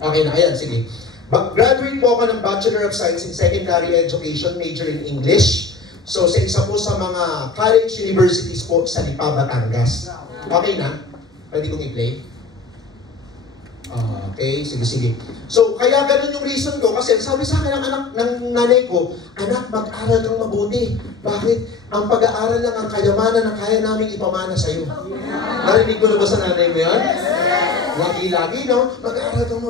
Okay na, ayan, sige. Graduate po ako ng Bachelor of Science in Secondary Education, major in English. So, sa isa po sa mga college universities po sa Lipa, Batangas. Okay na? Pwede kong i-play? Okay, sige. So, kaya ganun yung reason ko. Kasi sabi sa akin ng anak ng nanay ko, anak, mag-aral kang mabuti. Bakit? Ang pag-aaral lang ang kayamanan na kaya namin ipamana sa'yo. Narinig ko na ba sa nanay mo yan? Lagi-lagi, no? Mag-aaral kang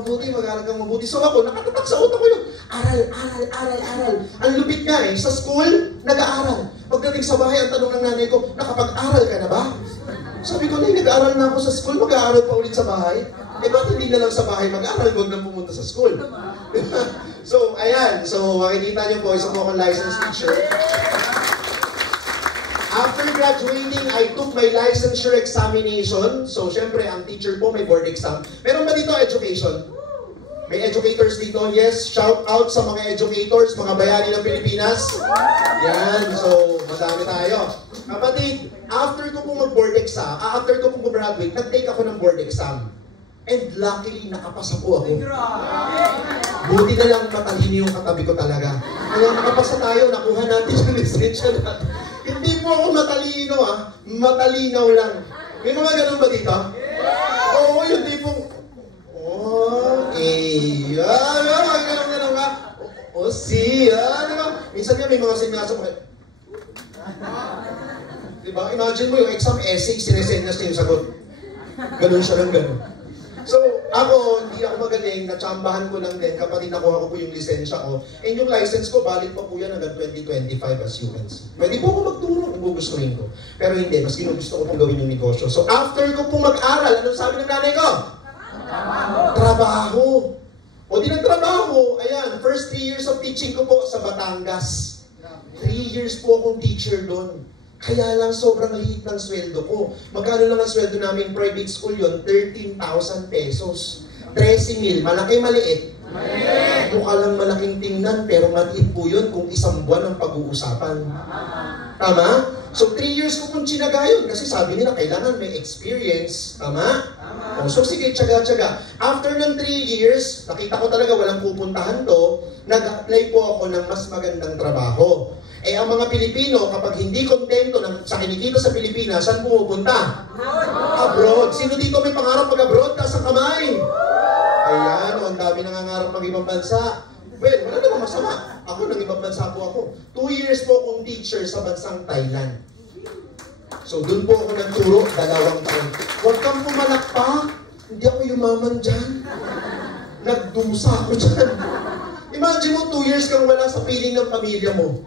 mabuti. So ako, nakatatak sa utak ko yun. Aral. Ang lupit nga eh. Sa school, nag-aaral. Pagdating sa bahay, ang tanong ng nanay ko, nakapag-aral ka na ba? Sabi ko, nag-aaral na ako sa school, mag-aaral pa ulit sa bahay. Eh, ba't hindi na lang sa bahay mag-aaral, huwag na pumunta sa school? So, ayan. So, makikita niyo po, isa po akong licensed teacher. After graduating, I took my licensure examination. So, syempre, ang teacher po may board exam. Meron ba dito education? May educators dito? Yes, shout out sa mga educators, mga bayani ng Pilipinas. Yan, so, madami tayo. Kapatid, after ko pong mag-board exam, after ko pong graduate, nag-take ako ng board exam. And luckily, nakapasa po ako. Buti na lang matalino yung katabi ko talaga. Kaya nakapasa tayo, nakuha natin yung lisensya natin. Hindi po ako matalino matalinaw lang. May mga ganun ba dito? Oo, yung tipong, ganun nga. Diba? Minsan nga may mga sinyasa ko. Diba? Imagine mo yung exam essay, sinesenyas niya yung sagot. Ganun siya lang ganun. So, ako, hindi ako magaling, natsambahan ko lang din, kapatid nakuha ko po yung lisensya ko. And yung license ko, valid pa po yan hanggang 2025 as you can see. Pwede po ako magturo kung gugustuhin ko. Pero hindi, mas ginugusto ko pong gawin yung negosyo. So, after ko pong mag-aral, anong sabi ng nanay ko? Trabaho. O di nagtrabaho, ayan, first 3 years of teaching ko po sa Batangas. 3 years po akong teacher doon. Kaya lang sobrang liit ng sweldo ko. Magkano lang ang sweldo namin private school yon? 13,000 pesos. 13,000. Malaki, maliit? Maliit. Mukha lang malaking tingnan, pero maliit po yun kung isang buwan ang pag-uusapan. Tama? So 3 years ko kung tsinaga yun. Kasi sabi nila, kailangan may experience. Tama? So sige, tsaga-tsaga. After ng 3 years, nakita ko talaga walang pupuntahan to, nag-apply po ako ng mas magandang trabaho. Eh, ang mga Pilipino, kapag hindi kontento sa kinikita sa Pilipinas, saan pumupunta? Abroad. Sino dito may pangarap mag-abroad? Taas ang kamay. Ayan, ang dami nangangarap mag-ibang bansa. Well, wala namang masama. Ako, nang ibang bansa po ako. 2 years po akong teacher sa bansang Thailand. So, dun po ako nagturo, 2 taon. Huwag kang pumalakpak. Hindi ako yumaman dyan. Nagdusa ako dyan. Imagine mo, 2 years kang wala sa piling ng pamilya mo.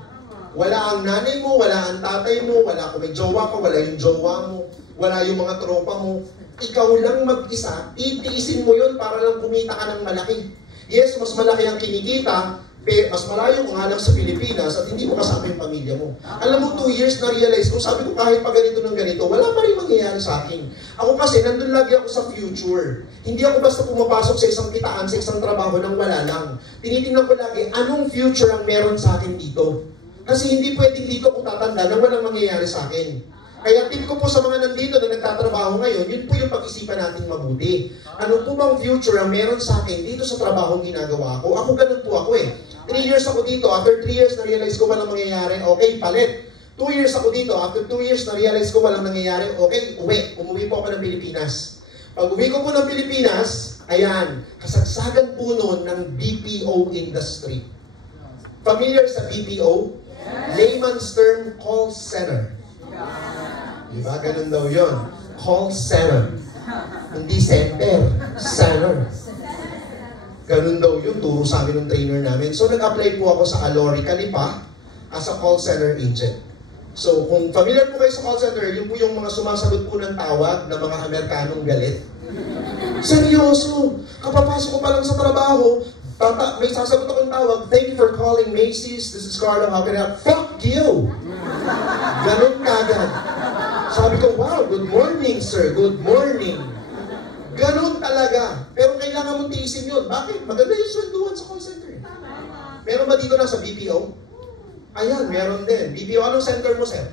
Wala ang nanay mo, wala ang tatay mo, wala kung may jowa ka, wala yung jowa mo, wala yung mga tropa mo. Ikaw lang mag-isa, titiisin mo yun para lang kumita ka ng malaki. Yes, mas malaki ang kinikita, mas malayo kung anak sa Pilipinas at hindi mo kasama yung pamilya mo. Alam mo, 2 years na-realize ko, sabi ko kahit pa ganito ng ganito, wala pa rin mangyayari sa akin. Ako kasi, nandun lagi ako sa future. Hindi ako basta pumapasok sa isang kitaan, sa isang trabaho nang wala lang. Tinitingnan ko lagi, anong future ang meron sa akin dito? Kasi hindi pwedeng dito ko tatanda na walang mangyayari sa akin. Kaya tip ko po sa mga nandito na nagtatrabaho ngayon, yun po yung pag-isipan natin mabuti. Ano po bang future ang meron sa akin dito sa trabaho ginagawa ko? Ako ganun po ako eh. 3 years ako dito, after 3 years na-realize ko walang mangyayari, okay, palit. 2 years ako dito, after 2 years na-realize ko walang nangyayari, okay, umuwi po ako ng Pilipinas. Pag uwi ko po ng Pilipinas, ayan, kasagsagan po noon ng BPO industry. Familiar sa BPO? Layman's term, call center. Diba? Ganun daw yun. Call center. Hindi center. Center. Ganun daw yun. Turo sa amin ng trainer namin. So, nag-apply po ako sa Alori Calipa as a call center agent. So, kung familiar po kayo sa call center, yun po yung mga sumasagot po ng tawag ng mga Amerikanong galit. Seryoso! Kapapasok ko pa lang sa trabaho, may sasagot akong tawag, "Thank you for calling Macy's. This is Carlo. How can I help?" Fuck you! Ganun kagad. Sabi ko, wow, good morning, sir. Good morning. Ganun talaga. Pero kailangan mong tiisin yun. Bakit? Maganda yung swenduhan sa call center. Meron ba dito na sa BPO? Ayan, meron din. BPO, anong center mo, sir?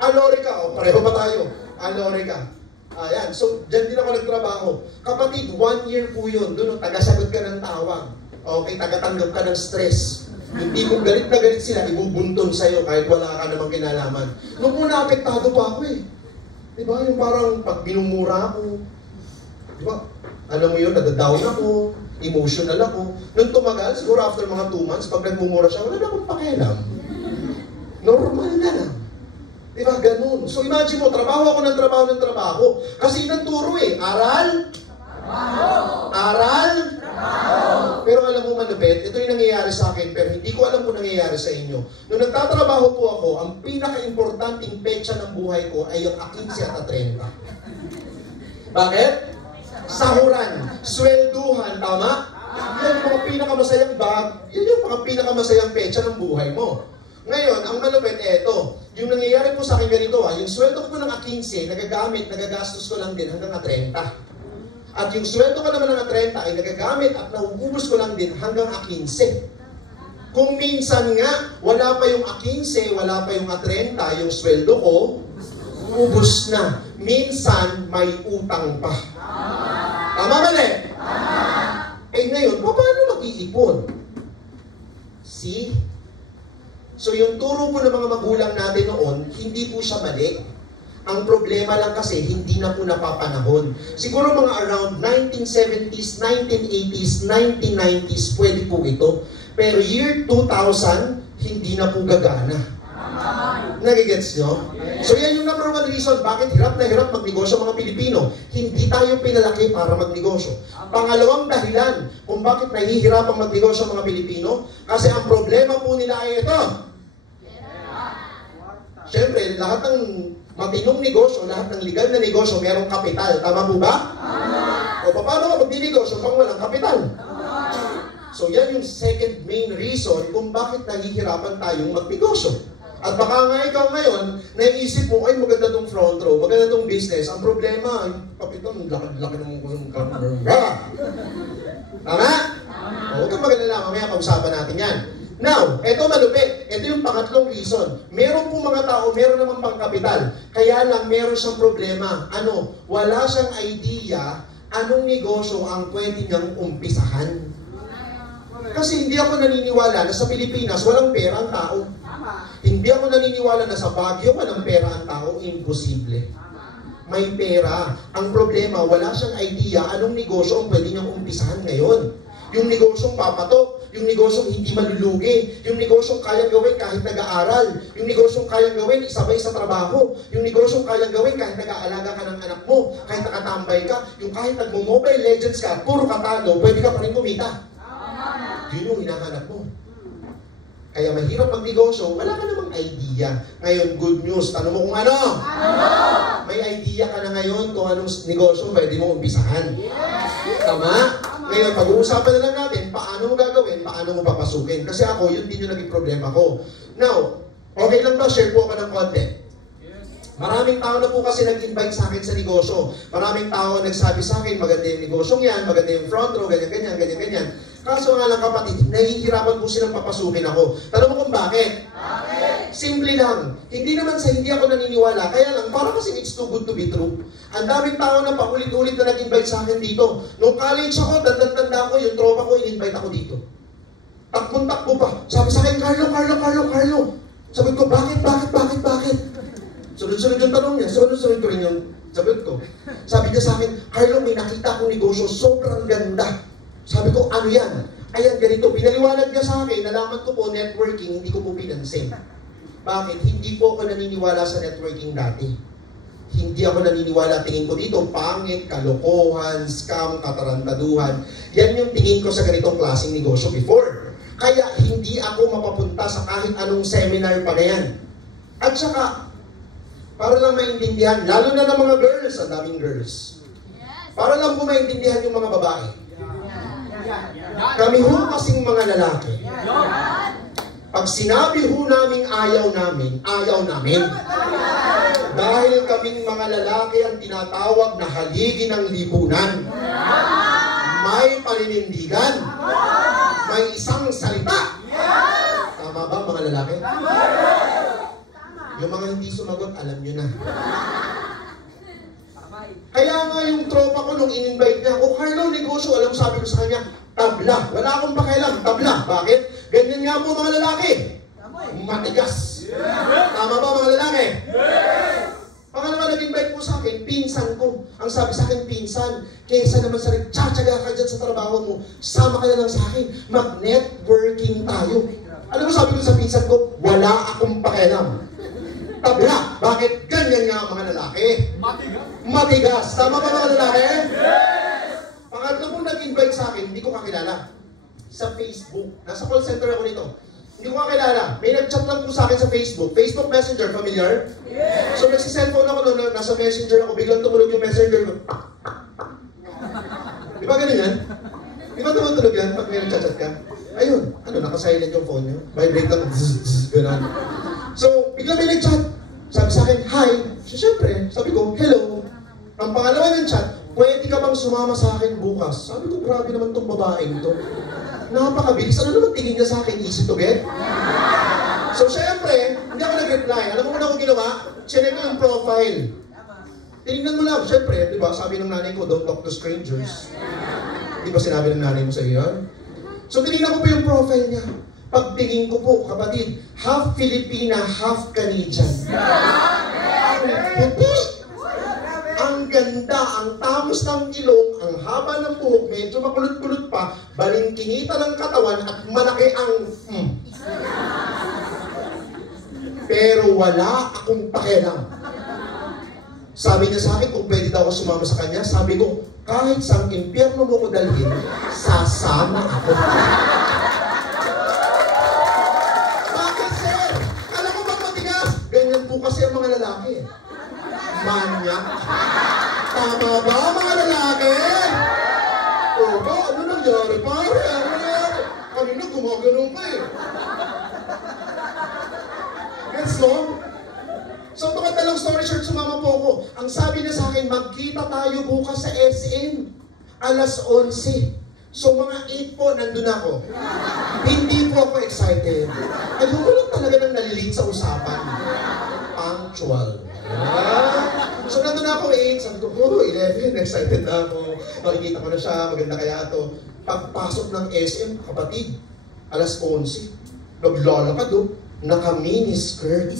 Alorica. O, pareho pa tayo. Alorica. Ayan, so dyan din ako nagtrabaho. Kapatid, 1 year po yun. Doon, tagasagot ka ng tawag. Okay, tagatanggap ka ng stress. Hindi kung galit na galit sila, ibubunton sa'yo kahit wala ka namang kinalaman. Noong una, apektado pa ako eh. Diba? Yung parang pag binumura ako. Diba? Alam mo yun, nadadown ako, emotional ako. Nung tumagal, siguro after mga 2 months, pag nagmumura siya, wala na akong pakialam. Normal na lang. Diba? Ganun. So imagine mo, trabaho ako ng trabaho. Kasi yun ang turo eh. Aral? Aral? Pero alam mo manupit, ito yung nangyayari sa akin, pero hindi ko alam kung nangyayari sa inyo. Nung nagtatrabaho po ako, ang pinaka-importanting petsa ng buhay ko ay yung 15 at 30. Bakit? Sahuran, swelduhan, tama? Yan yung mga pinakamasayang yan yung mga pinakamasayang petsa ng buhay mo. Ngayon, ang malupit, eto, yung nangyayari po sa akin ganito, yung sweldo ko po ng 15, nagagastos ko lang din hanggang 30. At yung sweldo ko naman ng 30 ay nagagamit at nauubos ko lang din hanggang 15. Kung minsan nga, wala pa yung 15, wala pa yung 30, yung sweldo ko, ubos na. Minsan, may utang pa. Tama mali? Eh ngayon, paano mag-iipon? See? So yung turo po ng mga magulang natin noon, hindi po siya mali. Ang problema lang kasi, hindi na po napapanahon. Siguro mga around 1970s, 1980s, 1990s, pwede po ito. Pero year 2000, hindi na po gagana. Nagigets nyo? So yan yung number 1 reason, bakit hirap na hirap magnegosyo mga Pilipino. Hindi tayo pinalaki para magnegosyo. Pangalawang dahilan kung bakit nahihirapang magnegosyo mga Pilipino, kasi ang problema po nila ay ito. Siyempre, lahat ng matinong negosyo, lahat ng legal na negosyo, merong kapital. Tama po ba? O paano ka magdinegosyo pang walang kapital? So yan yung second main reason kung bakit nahihirapan tayong magnegosyo. At baka nga ikaw ngayon, naisip mo, ay maganda tong front row, maganda tong business. Ang problema, yung kapital, laki ng camera. Tama? Huwag kang mag-alala, mamaya pag-usapan natin yan. Now, eto malupit. Ito yung pangatlong reason. Meron po mga tao, meron naman pang kapital. Kaya lang meron siyang problema. Ano? Wala siyang idea anong negosyo ang pwede niyang umpisahan. Kasi hindi ako naniniwala na sa Pilipinas walang pera ang tao. Hindi ako naniniwala na sa Baguio walang pera ang tao. Imposible. May pera. Ang problema, wala siyang idea anong negosyo ang pwede niyang umpisahan ngayon. Yung negosyong papatok, yung negosyong hindi malulugi, yung negosyong kayang gawin kahit nag-aaral, yung negosyong kayang gawin isabay sa trabaho, yung negosyong kayang gawin kahit nag-aalaga ka ng anak mo, kahit nakatambay ka, yung kahit nagmo-Mobile Legends ka, puro katalo, pwede ka pa rin kumita. Yun yung hinahanap mo. Kaya mahirap magnegosyo, wala ka namang idea. Ngayon, good news, tanong mo kung ano? May idea ka na ngayon kung anong negosyo pwede mo umpisahan. Tama? Ngayon, pag-uusapan na lang natin, paano mo gagawin, paano mo papasukin. Kasi ako, yun din yung naging problema ko. Now, okay lang ba, share po ako ng content? Maraming tao na po kasi nag-invite sa akin sa negosyo. Maraming tao nagsabi sa akin, maganda yung negosyong yan, maganda yung front row, ganyan. Kaso nga lang kapatid, nahihirapan po silang papasukin ako. Tanong mo kung bakit? Simple lang. Hindi naman sa hindi ako naniniwala. Kaya lang, para kasi it's too good to be true. Ang daming tao na paulit-ulit na nag-invite sa akin dito. Nung college ako, tanda ko, yung tropa ko, in-invite ako dito. Takbo pa. Sabi sa akin, Carlo. Sabi ko, bakit? Sunod-sunod yung tanong niya. Sunod-sunod ko rin yung sagot ko. Sabi niya sa akin, Carlo, may nakita akong negosyo, sobrang ganda. Sabi ko, ano yan? Ayan, ganito. Pinaliwanag niya sa akin, nalaman ko po, networking, hindi ko po pinansin. Bakit? Hindi po ako naniniwala sa networking dati. Hindi ako naniniwala, tingin ko dito, pangit, kalokohan, scam, katarantaduhan. Yan yung tingin ko sa ganitong klaseng negosyo before. Kaya hindi ako mapapunta sa kahit anong seminar pa na yan. At saka, para lang maintindihan, lalo na ng mga girls, ang daming girls. Para lang po maintindihan yung mga babae. Kami ho kasing mga lalaki. Pag sinabi ho namin ayaw namin. Dahil kaming mga lalaki ang tinatawag na haligi ng lipunan. May paninindigan. May isang salita. Tama ba mga lalaki? Yung mga hindi sumagot, alam nyo na. Kaya nga yung tropa ko nung in-invite niya, Carlo, negosyo, alam sabi ko sa kanya, tabla. Wala akong pakialam, tabla. Bakit? Ganyan nga po mga lalaki. Matigas. Tama ba mga lalaki? Pangalawa, nag-invite po sa akin, pinsan ko. Ang sabi sa akin, pinsan, kaysa naman sa nagtsatsaga ka dyan sa trabaho mo, sama ka na lang sa akin, mag-networking tayo. Alam mo, sabi ko sa pinsan ko, wala akong pakialam. Tabla. Bakit? Ganyan nga mga lalaki. Matigas. Tama ba mga lalaki? Pangatlo pong nag-invite sa akin, hindi ko kakilala. Sa Facebook. Nasa call center ako nito. Hindi ko kakilala. May nag-chat lang po sa akin sa Facebook. Facebook Messenger, familiar? So nagsi-cellphone ako noon, nasa Messenger ako, biglang tumunog yung Messenger ko. Di ba ganun yan? Di ba tumutunog yan pag may nag-chat ka? Ayun, nakasilent yung phone nyo. Vibrate lang, gano'n. So, bigla may nag-chat. Sabi sa akin, hi. So, syempre, sabi ko, hello. Ang pangalawa ng chat, pwede ka bang sumama sa akin bukas? Sabi ko, grabe naman tong babaeng to. Napakabilis. Ano naman tingin niya sa akin? Easy to get? So, syempre, hindi ako nag-reply. Alam mo kung ano ko ginawa? Chinek ko yung profile. Tinignan mo lang. Syempre, di ba, sabi ng nanay ko, don't talk to strangers. Di ba sinabi ng nanay mo sa iyo yan? So, tinignan ko po yung profile niya. Pagtingin ko po, kapatid, half Filipina, half Canadian. Ang puti! Ang ganda, ang tamos ng ilong, ang haba ng buhok, medyo makulot-kulot pa, balingkingita ng katawan at malaki ang Pero wala akong pakialam. Sabi niya sa akin kung pwede daw ako sumama sa kanya, sabi ko, kahit sa impyerno mo ko dalhin, sasama ako. Kasi ang mga lalaki, manyak. Tama ba mga lalaki? O ba, ano nangyari pare? Ano nangyari? Kanina gumagano'n pa eh. Gets mo? So maganda lang story short, sumama po ako. Ang sabi niya sa akin, magkita tayo bukas sa SM. Alas 11. So mga 8 po, nandun ako. Hindi po ako excited. Ayoko lang talaga nang nalilate sa usapan. Punctual. So nandun ako 8, sabi ko, 11, excited na ako. Makikita ko na siya, maganda kaya ito. Pagpasok ng SM, kapatid, alas 11, naglalakad naka-miniskirt.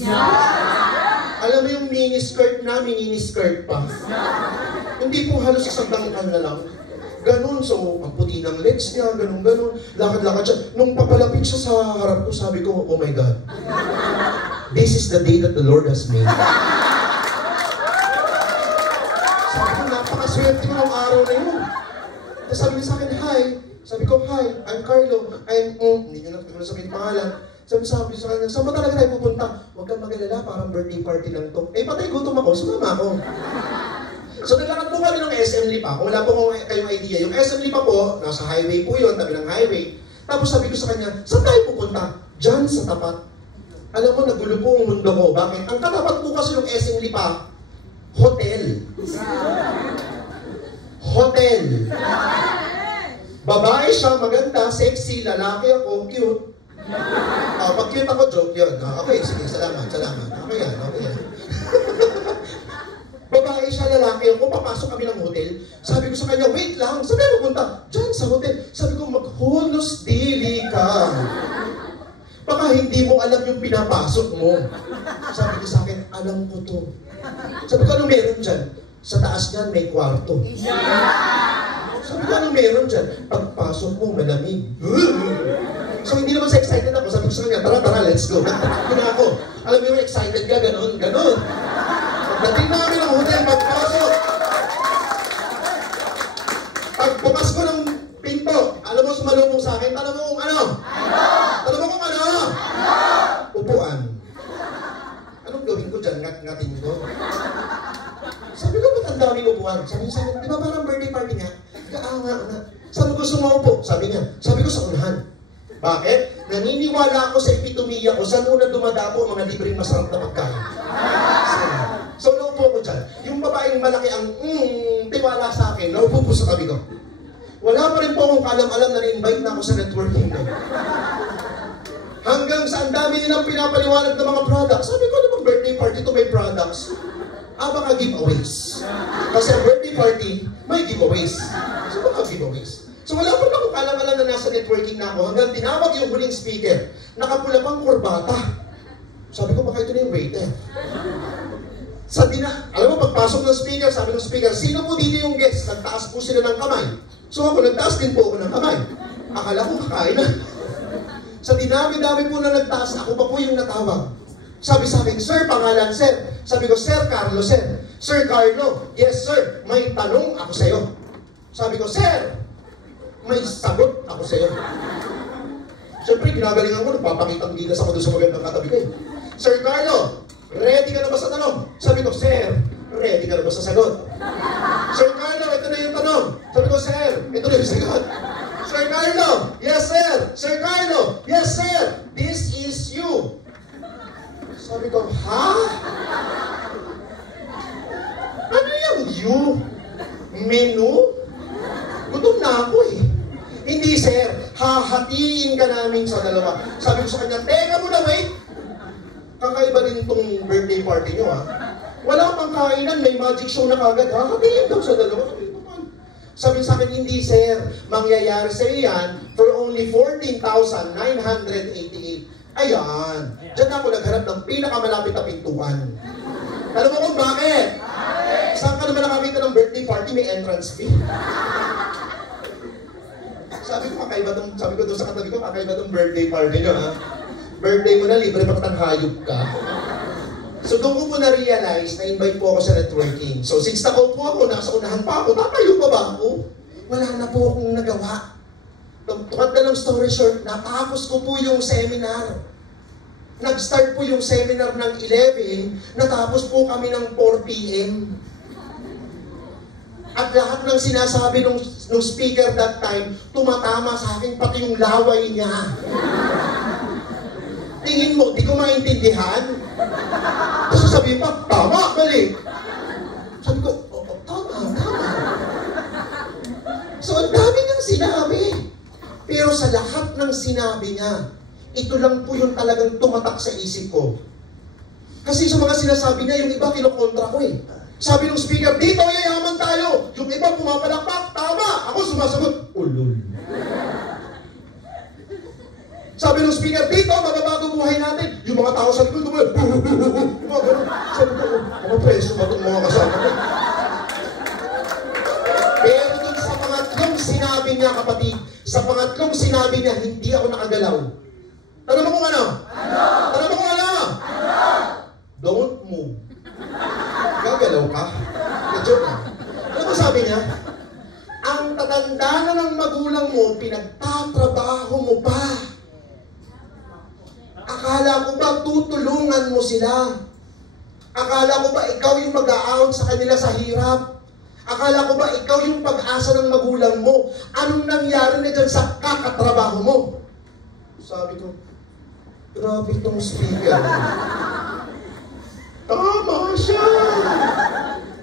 Alam mo yung miniskirt na, miniskirt pa. Hindi po halos isang dangkal na lang. Ganon, so, ang puti ng legs niya, ganon. Lakad-lakad siya. Nung papalapit siya sa harap ko, sabi ko, oh my God. This is the day that the Lord has made. Sabi ko, napakaswerte ko ng araw na yun. Tapos sabi niya sa akin, hi. Sabi ko, hi, I'm Carlo. Hindi nyo na sabihin pangalan. Sabi sa kanya, saan ba talaga tayo pupunta? Huwag kang mag-alala, parang birthday party lang to. Patay gutom ako, sumama ako. So naglalakad po kami ng SM Lipa. Kung wala po kayong idea, yung SM Lipa po, nasa highway po yun, tabi ng highway. Tapos sabi ko sa kanya, saan tayo pupunta? Diyan sa tapat. Alam mo, nagulo po ang mundo ko. Bakit? Ang katapat po kasi yung SM Lipa, hotel. Hotel. Babae siya, maganda, sexy, lalaki ako, cute. Pag cute ako, joke yun. Okay, sige, salamat. Okay yan. Babae siya, lalaki ako, papasok kami ng hotel. Sabi ko sa kanya, wait lang, sabi ko punta, dyan sa hotel. Sabi ko, maghunos dili ka. Baka hindi mo alam yung pinapasok mo. Sabi ko sa akin, alam ko to. Sabi ko, ano meron dyan? Sa taas niyan, may kwarto. Sabi ko, ano meron dyan? Pagpasok mo, malamig. So, hindi naman sa excited ako. Sabi ko sa kanya, tara, let's go. Nagtatakbo na ako. Alam mo yung excited ka, ganon. Pagdating namin ang hotel, pagpasok. Pagbukas ko ng pinto, alam mo, sumalubong sa akin, tanong mo kung ano? Tanong mo kung ano? Upuan. Anong gawin ko dyan? Ngatin ko? Sabi ko, ba't ang daming upuan? Sabi niya, di ba parang birthday party nga? Nga. Sabi ko, sumaupo. Sabi niya, sabi ko sa unahan. Bakit? Naniniwala ako sa epitomiya ko, saan muna dumadapo ang mga libreng masarap na pagkain. So, naupo ko dyan. Yung babaeng malaki ang tiwala sa akin, naupo po sa tabi ko. Wala pa rin po akong kalam-alam na na-invite na ako sa networking ko. Hanggang sa ang dami nilang pinapaliwanag ng mga products. Sabi ko, ano bang birthday party to may products? Baka giveaways. Kasi ang birthday party, may giveaways. So, baka giveaways. So, wala pa rin akong kalam-alam na nasa networking na ako hanggang tinawag yung huling speaker. Nakapula pang kurbata. Sabi ko, baka ito na yung waiter. Alam mo, pagpasok ng speaker, sabi ng speaker, sino po dito yung guest? Nagtaas po sila ng kamay. So ako, nagtaas din po ako ng kamay. Akala ko kakain na. Sa dinami-dami po na nagtaas, ako pa po yung natawag. Sabi sa akin, sir, pangalan, sir. Sabi ko, Sir Carlo, sir. Sir Carlo, yes, sir. May tanong ako sa'yo. Sabi ko, sir, may sagot ako sa'yo. Siyempre, ginagalingan ko, nagpapakitang gilas ako doon sa magandang katabi ko. Sir Carlo, ready ka na ba sa tanong? Sabi ko, sir, ready ka na ba sa sagot? Sir Carlo, ito na yung tanong. Sabi ko, sir, ito na yung sagot. Sir Carlo, yes, sir. Sir Carlo, yes, sir. This is you. Sabi ko, ha? Ano yung you? Menu? Gutom na ako eh. Hindi, sir. Hahatiin ka namin sa dalawa. Sabi ko sa kanya, teka muna, wait. Kakaiba din itong birthday party nyo, ha? Wala pang kainan, may magic show na kagad, ha? Hatiin daw sa dalawa. Sabi sa akin, hindi, sir. Mangyayari sa yan for only 14,988. Ayan. Diyan ako nagharap ng pinakamalapit na pintuan. Alam mo kung bakit? Saan ka naman nakakita ng birthday party, may entrance fee? Sabi ko doon sa katabi ko, kakaiba itong birthday party nyo, ha? Birthday mo na, libre pagtang hayop ka. So doon ko po na-realize na invite po ako sa networking. So since nakaupo ako, nasa unahan pa ako, tatayo pa ba ako? Wala na po akong nagawa. Tukad na lang story short, natapos ko po yung seminar. Nag-start po yung seminar ng 11, natapos po kami ng 4 p.m. At lahat ng sinasabi ng speaker that time, tumatama sa akin, pati yung laway niya. Tingin mo, di ko maintindihan? Kasi sabihin pa, tama, mali. Sabi ko, tama. So, ang dami niyang sinabi. Pero sa lahat ng sinabi niya, ito lang po yung talagang tumatak sa isip ko. Kasi sa mga sinasabi niya, yung iba kinukontra ko eh. Sabi ng speaker, dito yayaman tayo. Yung iba pumapalakpak, tama. Ako sumasagot, ulul. Sabi ng speaker, dito mababago buhay natin. Yung mga tao sa likod, mga ganun. Sabi ko, mga preso ba itong mga kasama ko? Pero dun sa pangatlong sinabi niya, kapatid, sa pangatlong sinabi niya, hindi ako nakagalaw. Tanong mo kung ano? Tanong mo kung ano? Don't move. Gagalaw ka? Na-joke ka? Ano ba sabi niya? Ang tatanda na ng magulang mo, pinagtatrabaho mo pa. Akala ko ba tutulungan mo sila? Akala ko ba ikaw yung mag-aawag sa kanila sa hirap? Akala ko ba ikaw yung pag-asa ng magulang mo? Anong nangyari na dyan sa kakatrabaho mo? Sabi ko, Grabe itong speaker. Tama siya!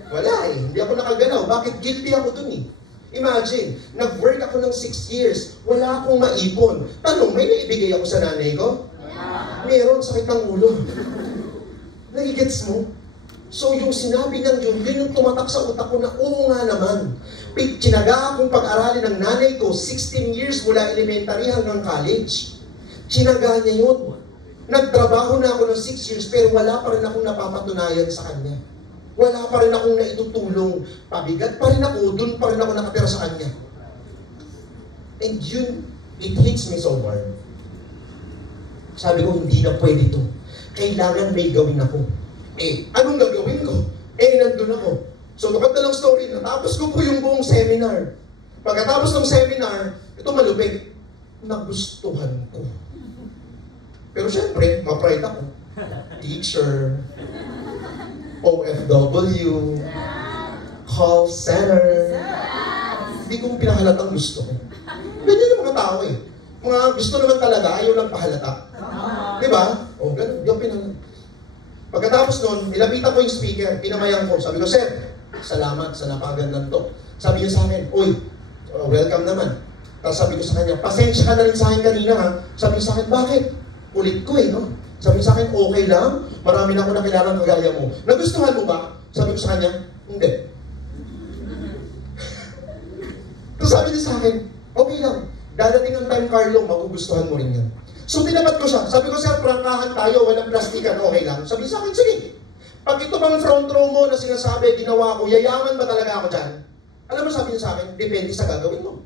Wala eh, hindi ako nakagalaw. Bakit? Guilty ako dun eh. Imagine, nag-work ako ng 6 years, wala akong maipon. Tanong, may naibigay ako sa nanay ko? Meron, sakit ng ulo. Nagigets mo? So yung sinabi ng yun yung tumatak sa utak ko na, oo nga naman. Tinaga akong pag-aralin ng nanay ko, 16 years mula elementary hanggang college. Tinaga niya yun. Nagtrabaho na ako ng 6 years, pero wala pa rin akong napapatunayan sa kanya. Wala pa rin akong naitutulong. Pabigat pa rin ako, dun pa rin ako nakatira sa kanya. And yun, it hits me so hard. Sabi ko, hindi na pwede to. Kailangan may gawin ako. Anong gagawin ko? Nandun ako. So, lukat na lang story. Natapos ko po yung buong seminar. Pagkatapos ng seminar, ito malupit. Nagustuhan ko. Pero syempre, ma-pride ako. Teacher, OFW, call center. Hindi ko pinahalatang gusto ko. Ganyan yung mga tao eh. Mga gusto naman talaga, ayaw lang pahalata. Diba? O, ganun. Yung pinahalata. Pagkatapos nun, nilapitan ko yung speaker, pinamayan ko. Sabi ko, Sir, salamat sa napakagandang to. Sabi niya sa akin, uy, welcome naman. Tapos sabi ko sa kanya, pasensya ka na rin sa akin kanina ha. Sabi niya sa akin, bakit? Ulit ko eh, no? Sabi niya sa akin, okay lang. Marami na ako nakilalang kagaya mo. Nagustuhan mo ba? Sabi ko sa kanya, hindi. Tapos sabi niya sa akin, okay lang. Dadating ang time, Carlo, magugustuhan mo rin yan. So tinapat ko siya. Sabi ko, Sir, prangkahan tayo, walang plastikan, okay lang. Sabi sa akin, sige. Pag ito bang front row mo na sinasabi, ginawa ko, yayaman ba talaga ako dyan? Alam mo, sabi niya sa akin, depende sa gagawin mo.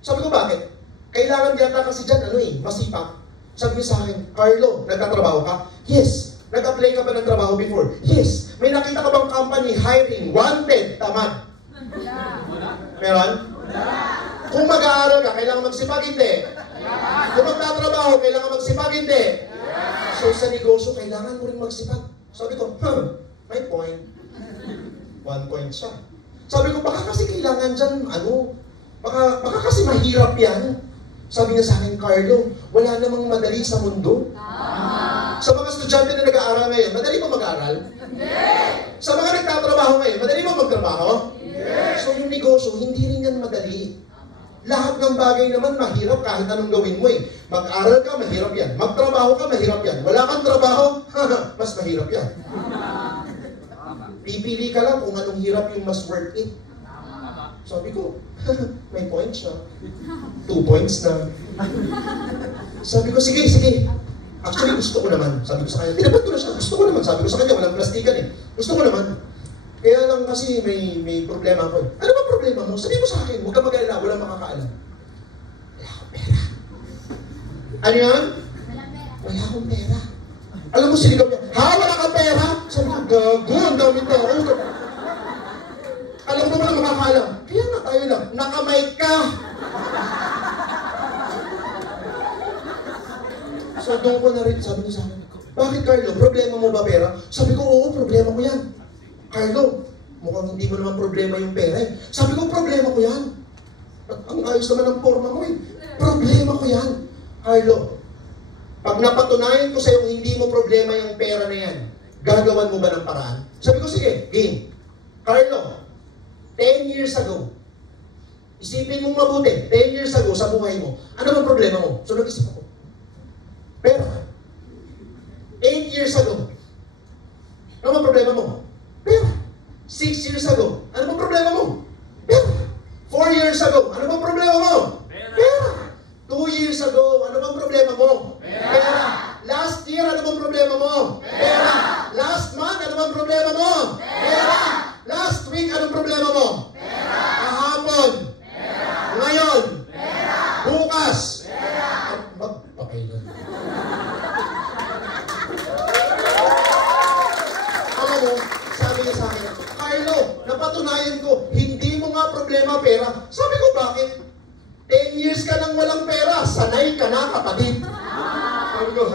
Sabi ko, bakit? Kailangan yata kasi dyan, masipag. Sabi niya sa akin, Carlo, nagtatrabaho ka? Yes. Nag-apply ka ba ng trabaho before? Yes. May nakita ka bang company, hiring, wanted, tamad? Meron? Kung mag-aaral ka, kailangan magsipag, hindi. Kung magtatrabaho, kailangan magsipag, hindi. So sa negosyo, kailangan mo rin magsipag. Sabi ko, may point. 1 point siya. Sabi ko, baka kasi kailangan dyan, baka kasi mahirap yan. Sabi niya sa akin, Carlo, wala namang madali sa mundo. Sa mga estudyante na nag-aaral ngayon, madali ba mag-aaral? Sa mga nagtatrabaho ngayon, madali ba magtrabaho? So yung negosyo, hindi rin yan madali. Lahat ng bagay naman mahirap kahit anong gawin mo eh. Mag-aral ka, mahirap yan. Magtrabaho ka, mahirap yan. Wala kang trabaho, mas mahirap yan. Pipili ka lang kung anong hirap yung mas worth it. Sabi ko, may point siya. 2 points na. Sabi ko, sige. Actually, gusto ko naman. Sabi ko sa kanya, tinapat ko na siya. Gusto ko naman. Sabi ko sa kanya, walang plastikan eh. Gusto ko naman. Kaya lang kasi may problema ako eh. Ano ba problema mo? Sabi mo sa akin, huwag ka mag-alala, walang makakaalam. Wala akong pera. Ano yan? Wala akong pera. Alam mo, sinigaw niya, wala kang pera? Sabi ko, gago, ang dami tao. Alam mo walang makakaalam. Kaya nga tayo lang, nakamike ka. So doon ko na rin, sabi niya sa akin, bakit Carlo, problema mo ba pera? Sabi ko, oo, problema ko yan. Carlo, mukhang hindi mo naman problema yung pera eh. Sabi ko, problema ko yan. Ang ayos naman ang forma mo eh. Problema ko yan. Carlo, pag napatunayan ko sa'yo hindi mo problema yung pera na yan, gagawan mo ba ng paraan? Sabi ko, sige, game. Carlo, 10 years ago, isipin mong mabuti, 10 years ago sa buhay mo, ano bang problema mo? So nag-isip ako. Pera. 8 years ago, ano bang problema mo? Pera. 6 years ago, ano bang problema mo? Pera. 4 years ago, ano bang problema mo? Pera. 2 years ago, ano bang problema mo? Pera. Last year, ano bang problema mo? Pera. Last month, ano bang problema mo? Pera. Last week, anong problema mo? Pera. Kahapon. Pera. Ngayon. Pera. Bukas. Pera. Magpakailan. Alam mo, sabi niya sa akin, Carlo, napatunayan ko, hindi mo nga problema pera. Sabi ko, bakit? 10 years ka nang walang pera, sanay ka na, kapatid. Sabi ko,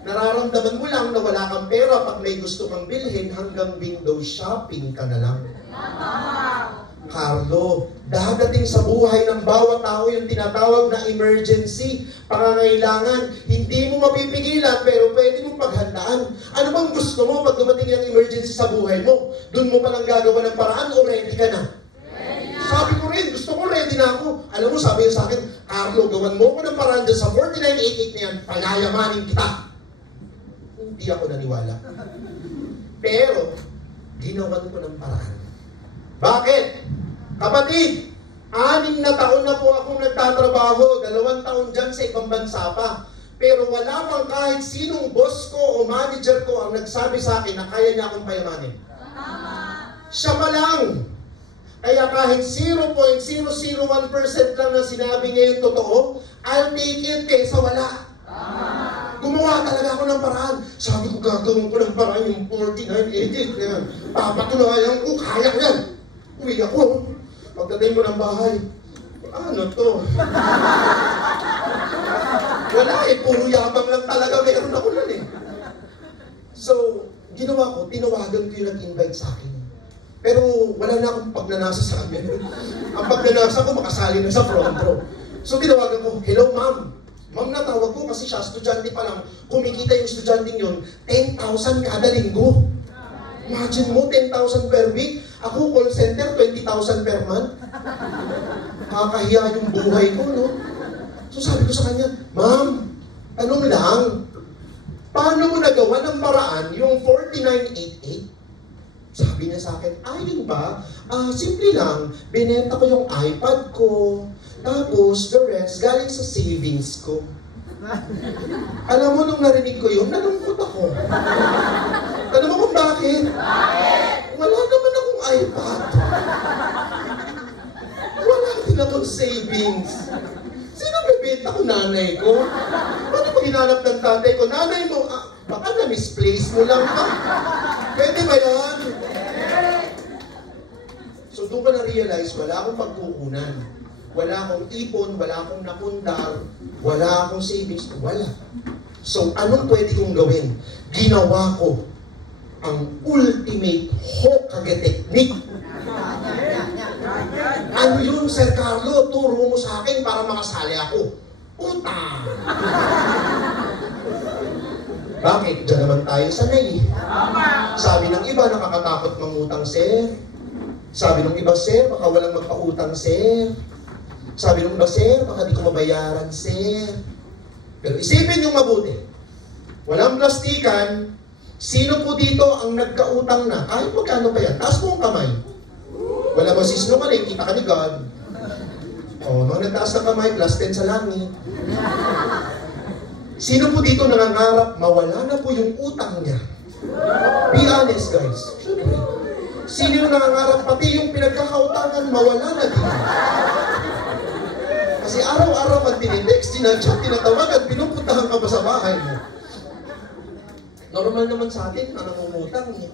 nararamdaman mo lang na wala kang pera pag may gusto kang bilhin, hanggang window shopping ka na lang. Carlo, dadating sa buhay ng bawat tao yung tinatawag na emergency, pangangailangan, hindi Hindi mo mapipigilan, pero pwede mong paghandaan. Ano bang gusto mo pag dumating yung emergency sa buhay mo? Doon mo palang gagawa ng paraan o ready ka na? Sabi ko rin, gusto ko ready na ako. Alam mo, sabi niya sa akin, Carlo, gawan mo ko ng paraan dyan sa 4988 na yan, pagayamanin kita. Hindi ako naniwala. Pero, ginawan ko ng paraan. Bakit? Kapatid, 6 na taon na po akong nagtatrabaho, 2 taon dyan sa ibang bansa pa. Pero wala pang kahit sinong boss ko o manager ko ang nagsabi sa akin na kaya niya akong payamanin. Siya pa lang. Kaya kahit 0.001% lang na sinabi niya yung totoo, I'll take it kaysa wala. Gumawa talaga ako ng paraan. Sabi ko, gagawin ko ng paraan yung 4988. Papatunayan ko, kaya ko yan. Uwi ako. Pagdating ko ng bahay, ano to? Wala eh, puro yabang lang talaga meron ako nun eh. So, ginawa ko, tinawagan ko yung nag-invite sa akin. Pero wala na akong pagnanasa sa amin. Ang pagnanasa ko, makasali na sa front row. So, tinawagan ko, hello ma'am. Ma'am, natawag ko kasi siya, estudyante pa lang. Kumikita yung estudyante yun, 10,000 kada linggo. Imagine mo, 10,000 per week. Ako, call center, 20,000 per month. Kakahiya yung buhay ko, no? So sabi ko sa kanya, ma'am, tanong lang, paano mo nagawa ng paraan yung 4988? Sabi niya sa akin, ayun ba? Simple lang, binenta ko yung iPad ko, tapos the rest galing sa savings ko. Alam mo, nung narinig ko yun, nalungkot ako. Alam mo kung bakit? Wala naman akong iPad. Wala din akong savings. Sino bebenta ko? Nanay ko? Paano pag hinanap ng tatay ko? Nanay mo, baka na-misplace mo lang ka. Pwede ba yan? So doon ka na-realize, wala akong pagkukunan. Wala akong ipon, wala akong napundar, wala akong savings, wala. So anong pwede kong gawin? Ginawa ko ang ultimate Hokage technique. Ano yun, Sir Carlo? Turo mo sa akin para makasali ako. Utang! Bakit? Diyan naman tayo sanay. Sabi ng iba, nakakatakot mangutang, sir. Sabi ng iba, sir, baka walang magpautang, sir. Sabi ng iba, sir, baka di ko mabayaran, sir. Pero isipin yung mabuti. Walang plastikan. Sino po dito ang nagkautang na? Kahit magkano pa yan? Taas mo ang kamay. Wala ba sisinungaling? Kita ka ni God. O, mga nagtaas na kamay, plus 10 sa langit. Sino po dito nangangarap mawala na po yung utang niya? Be honest, guys. Sino yung nangangarap pati yung pinagkakautangan mawala na din? Kasi araw-araw pag tinitext, tinachat, tinatawagan, pinupuntahan ka ba sa bahay mo? Normal naman sa atin, nangungutang niya.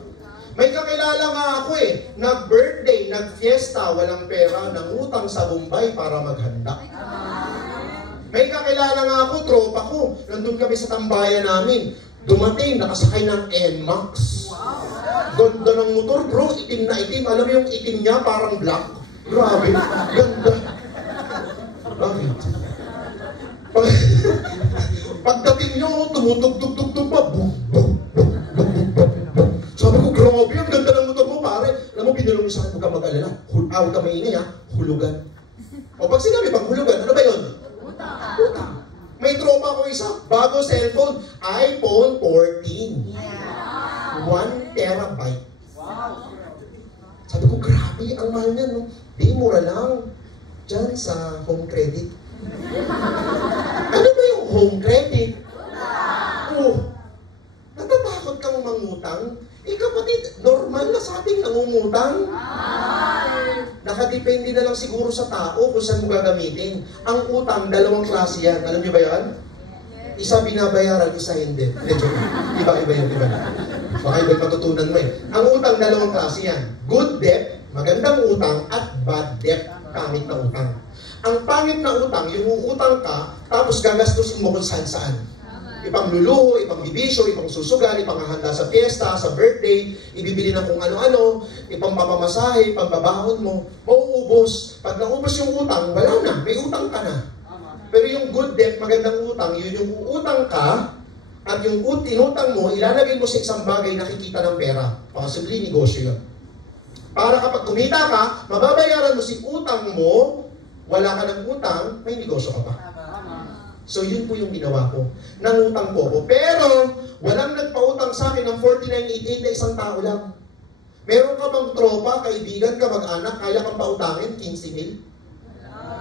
May kakilala nga ako eh, nag-birthday, nag-fiesta, walang pera, nangutang sa Bombay para maghanda. May kakilala nga ako, tropa ko, nandun kami sa tambayan namin. Dumating, nakasakay ng NMAX. Ganda ng motor, bro, itim na itim. Alam mo yung itim niya, parang black. Grabe, ganda. Bakit? Pagdating niyo, tumutug-tug-tug-tug pa. Sabi ko, grabe, ang ganda ng motor mo, pare. Alam mo, binulong sa akin, huwag ka mag-alala. Huwag ka maingay, ha? Hulugan. O pag sinabi pang hulugan, ano ba yun? Utang. May tropa ko isa, bago cellphone, iPhone 14. 1 terabyte. Sabi ko, grabe, ang mahal niya, no? Di, mura lang. Diyan sa home credit. Ano ba yung home credit? Oh, natatakot kang mangutang? Kapatid, normal na sa ating nangungutang. Nakadepende na lang siguro sa tao kung saan mo gagamitin. Ang utang, 2 klase yan. Alam niyo ba yan? Isa binabayaran, isa hindi. Iba-iba yan, iba na. Baka iba'y matutunan mo eh. Ang utang, 2 klase yan. Good debt, magandang utang, at bad debt, pangit na utang. Ang pangit na utang, yung uutang ka, tapos gagastusin mo kung saan-saan. Ipang luluho, ipang bibisyo, ipang susugan, ipang handa sa fiesta, sa birthday, ibibili ng kung ano-ano, ipang pamamasahe, ipang babahon mo, mauubos. Pag naubos yung utang, wala na, may utang ka na. Pero yung good debt, magandang utang, yun yung uutang ka, at yung tinutang mo, ilalagay mo sa isang bagay na kikita ng pera. Possibly, negosyo yun. Para kapag kumita ka, mababayaran mo si utang mo, wala ka ng utang, may negosyo ka pa. So yun po yung ginawa ko. Nangutang po ako. Pero, walang nagpautang sa akin ng 4988 na isang tao lang. Meron ka bang tropa, kaibigan ka, mag-anak, kaya kang pautangin, 15 mil?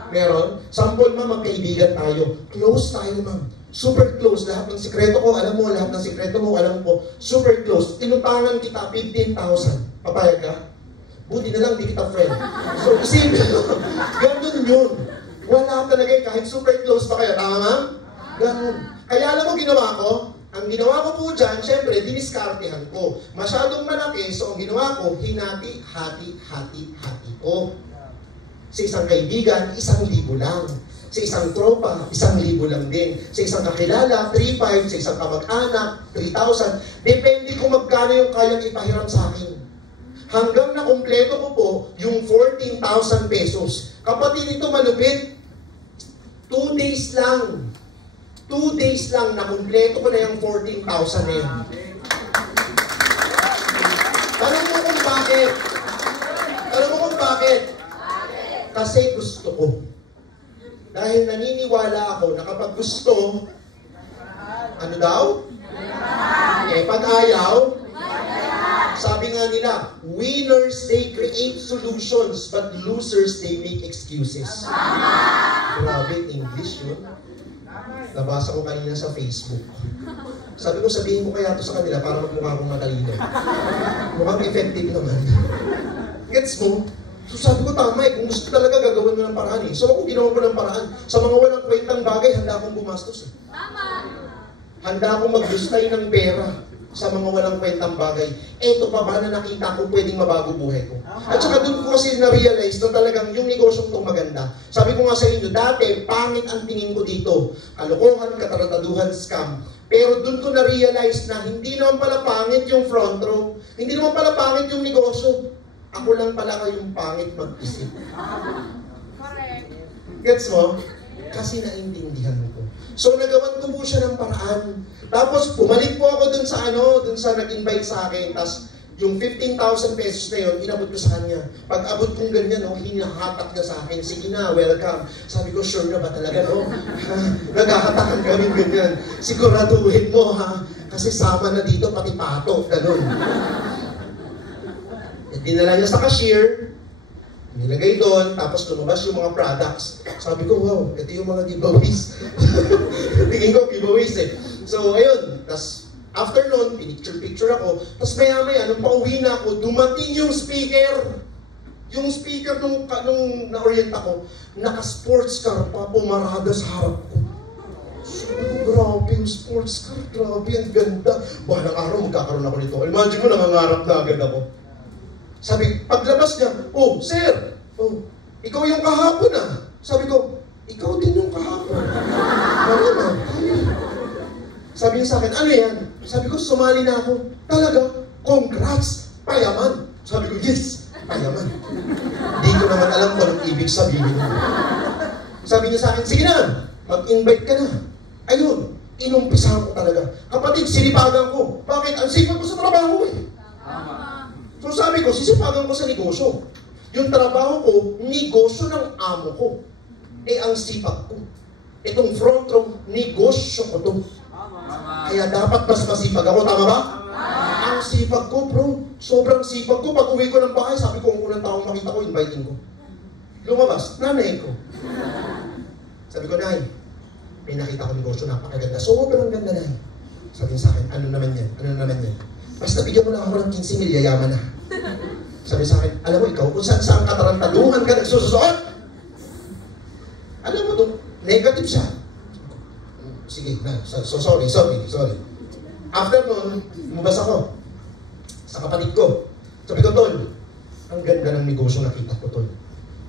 Meron? Sample ma'am, magkaibigan tayo. Close tayo ma'am. Super close. Lahat ng sikreto ko, alam mo. Lahat ng sikreto mo, alam ko. Super close. Inutangan kita, 15,000. Papayag ka? Buti na lang, di kita friend. So, isipin mo, ganun yun. Wala talaga kahit super close pa kayo. Tama ma'am? Ganun. Kaya alam mo ginawa ko? Ang ginawa ko po dyan, syempre, diniskartehan ko. Masyadong malaki, so ang ginawa ko, hinati, hati ko. Sa isang kaibigan, 1,000 lang. Sa isang tropa, 1,000 lang din. Sa isang kakilala, 3,500. Sa isang kamag-anak, 3,000. Depende kung magkano yung kayang ipahiram sa akin. Hanggang na kumpleto ko po yung 14,000 pesos. Kapatid, ito malupit. 2 days lang. 2 days lang na kumpleto ko na yung 14,000 na yun. Tanong mo kung bakit? Tanong mo kung bakit? Kasi gusto ko. Dahil naniniwala ako na kapag gusto, ano daw? Eh, pag ayaw, sabi nga nila, winners, they create solutions, but losers, they make excuses. Grabe, English yun. Nabasa ko kanina sa Facebook. Sabi ko, sabihin ko kaya ito sa kanila para magmukha akong matalino. Mukhang effective naman. Gets mo? So sabi ko, tama eh. Kung gusto talaga, gagawin mo ng paraan eh. So ako, ginawa ko ng paraan. Sa mga walang kwentang bagay, handa akong gumastos eh. Tama! Handa akong maglustay ng pera sa mga walang kwentang bagay. Eto pa ba na nakita ko pwedeng mabago buhay ko? At saka doon ko kasi na-realize na talagang yung negosyong itong maganda. Sabi ko nga sa inyo, dati, pangit ang tingin ko dito. Kalokohan, katarataduhan, scam. Pero doon ko na-realize na hindi naman pala pangit yung front row. Hindi naman pala pangit yung negosyo. Ako lang pala kayong pangit mag-isip. Gets mo? Kasi naintindihan ko. So nagawan ko po siya ng paraan. Tapos bumalik po ako dun sa nag-invite sa akin. Tapos yung 15,000 pesos na yun, inabot ko sa kanya. Pag abot kong ganyan, hinahatak niya sa akin. Sige na, welcome. Sabi ko, sure na ba talaga, no? Naghahatakan kami ganyan. Siguraduhin mo, ha? Kasi sama na dito, pati pato. Ganun. Dinala niya sa cashier. Nilagay doon, tapos lumabas yung mga products. Sabi ko, wow, ito yung mga giveaways. Tingin ko, giveaways eh. So, ayun. Tapos, after nun, pinicture-picture ako. Tapos maya-maya, nung pauwi na ako, dumating yung speaker. Yung speaker nung na-orient ako, naka-sports car pa, pumarada sa harap ko. Sabi ko, grabe yung sports car, grabe, ang ganda. Bahalang araw, magkakaroon ako nito. Imagine mo, nangangarap na agad ako. Sabi, paglabas niya, oh, sir, oh, ikaw yung kahapon ah. Sabi ko, ikaw din yung kahapon. Ano na? Sabi niya sa akin, ano yan? Sabi ko, sumali na ako. Talaga, congrats, payaman. Sabi ko, yes, payaman. Hindi ko naman alam kung anong ibig sabihin. Sabi niya sa akin, sige na, mag-invite ka na. Ayun, inumpisahan ko talaga. Kapatid, sinipagan ko. Bakit? Ang sipag ko sa trabaho eh. So sabi ko, sisipagan ko sa negosyo. Yung trabaho ko, negosyo ng amo ko. Eh ang sipag ko. Itong front row, negosyo ko to. Kaya dapat mas masipag ako, tama ba? Ang sipag ko, bro. Sobrang sipag ko. Pag uwi ko ng bahay, sabi ko, kung unang taong makita ko, inviting ko. Lumabas, nanay ko. Sabi ko, Nay, may nakita ko negosyo, napakaganda. Sobrang ganda, Nay. Sabi sa akin, ano naman yan? Ano naman yan? Basta bigyan mo lang ako ng 15 mil, yayaman na. Sabi sa akin, alam mo ikaw, kung saan katarantaduhan ka nagsusuot? Alam mo to, negative siya. Sige, na, so sorry. After nun, lumabas ako sa kapatid ko. Sabi ko, Tol, ang ganda ng negosyo nakita ko, Tol.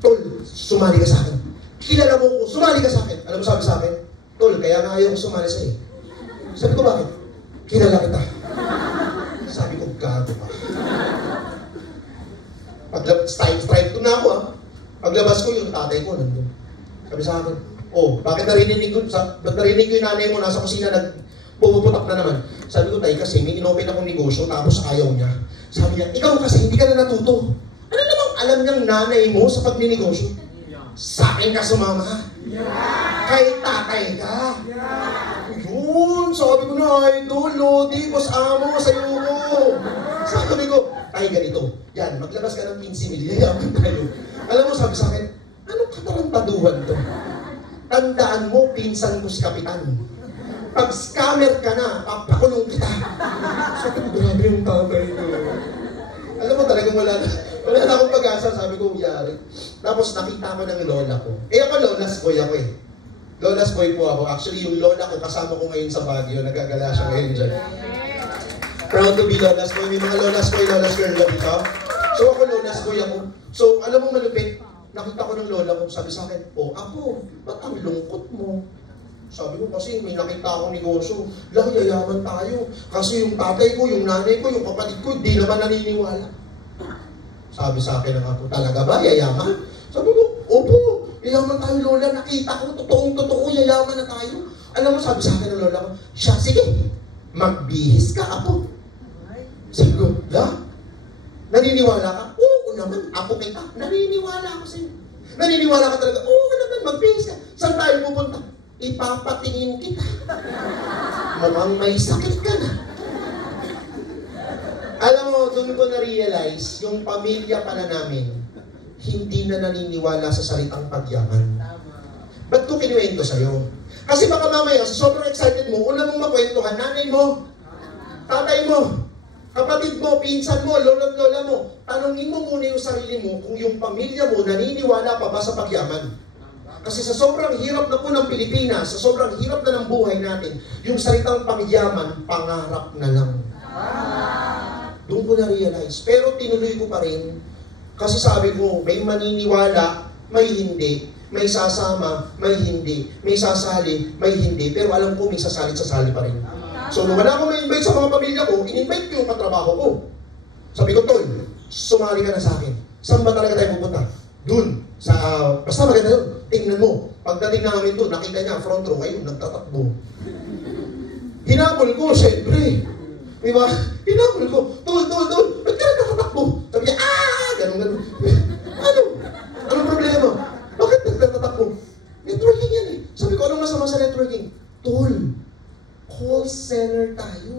Tol, sumali ka sa akin. Kilala mo ko, sumali ka sa akin. Alam mo sabi sa akin? Tol, kaya nga ayaw ko sumali sa'yo. Sabi ko, bakit? Kilala kita. Sabi ko, gago ka. Strike to na ako ah. Paglabas ko, yung tatay ko nandun. Sabi sa akin, Oh, bakit narinig ko yung nanay mo nasa kusina pumuputak na naman. Sabi ko, tay, kasi may inopen akong negosyo, tapos ayaw niya. Sabi niya, ikaw kasi hindi ka na natuto. Ano namang alam niyang nanay mo sa pagninegosyo? Sa akin ka sumama. Kahit tatay ka. Yun, sabi ko na, idol, Lodi, boss amo, sa'yo ko. Sabi ko, ay ganito, yan, maglabas ka ng 15 mil, yayaman tayo. Alam mo, sabi sa akin, anong katarantaduhan to? Tandaan mo, pinsan ko si Kapitan. Pag scammer ka na, papakulong kita. Sabi ko, grabe yung tatay ko. Alam mo talagang wala na akong pag-asa, sabi ko, yari. Tapos nakita ko ng lola ko. Eh ako, lola's boy ako eh. Lola's boy po ako. Actually, yung lola ko, kasama ko ngayon sa Baguio. Nagagala siya ngayon dyan. Proud to be lola's boy. May mga lola's boy, lola's girl ba dito? So ako, lola's boy ako. So, alam mo malupit, nakita ko ng lola ko, sabi sa akin, oh, Apo, ba't ang lungkot mo? Sabi ko kasi may nakita akong negosyo. Lang, yayaman tayo. Kasi yung tatay ko, yung nanay ko, yung kapatid ko, di naman naniniwala. Sabi sa akin ng apo, talaga ba? Yayaman? Sabi ko, opo, yayaman tayo lola. Nakita ko, totoong-totoo, yayaman na tayo. Alam mo, sabi sa akin ng lola ko, siya, sige, magbihis ka, apo. Sabi ko, la, naniniwala ka? Oo naman, apo kita. Naniniwala ako sa'yo. Naniniwala ka talaga? Oo naman, magbihis ka. Saan tayo pupunta? Ipapatingin kita. Mukhang may sakit ka na. Alam mo, doon ko na-realize, yung pamilya pala namin, hindi na naniniwala sa salitang pagyaman. Ba't ko kinuwento sa'yo? Kasi baka mamaya, sa sobrang excited mo, una mong makwentuhan, nanay mo, tatay mo, kapatid mo, pinsan mo, lolo't lola mo, tanongin mo muna yung sarili mo kung yung pamilya mo naniniwala pa ba sa pagyaman. Kasi sa sobrang hirap na po ng Pilipinas, sa sobrang hirap na ng buhay natin, yung salitang pangyaman, pangarap na lang. Doon ko na-realize. Pero tinuloy ko pa rin. Kasi sabi ko, may maniniwala, may hindi. May sasama, may hindi. May sasali, may hindi. Pero alam ko, may sasali pa rin. So, nung wala akong ma-invite sa mga pamilya ko, in-invite ko yung katrabaho ko. Sabi ko, Tol, sumali ka na sa akin. Saan ba talaga tayo pupunta? Doon. Basta maganda yun. Tingnan mo. Pagdating namin doon, nakita niya, front row, ayun, nagtatakbo. Hinabol ko, syempre. Diba? Hinabol ko, Tol, ba't ka nagtatakbo? Sabi niya, ganun. Anong problema? Bakit nagtatakbo? Networking yan eh. Sabi ko, anong masama sa networking? Tol, call center tayo.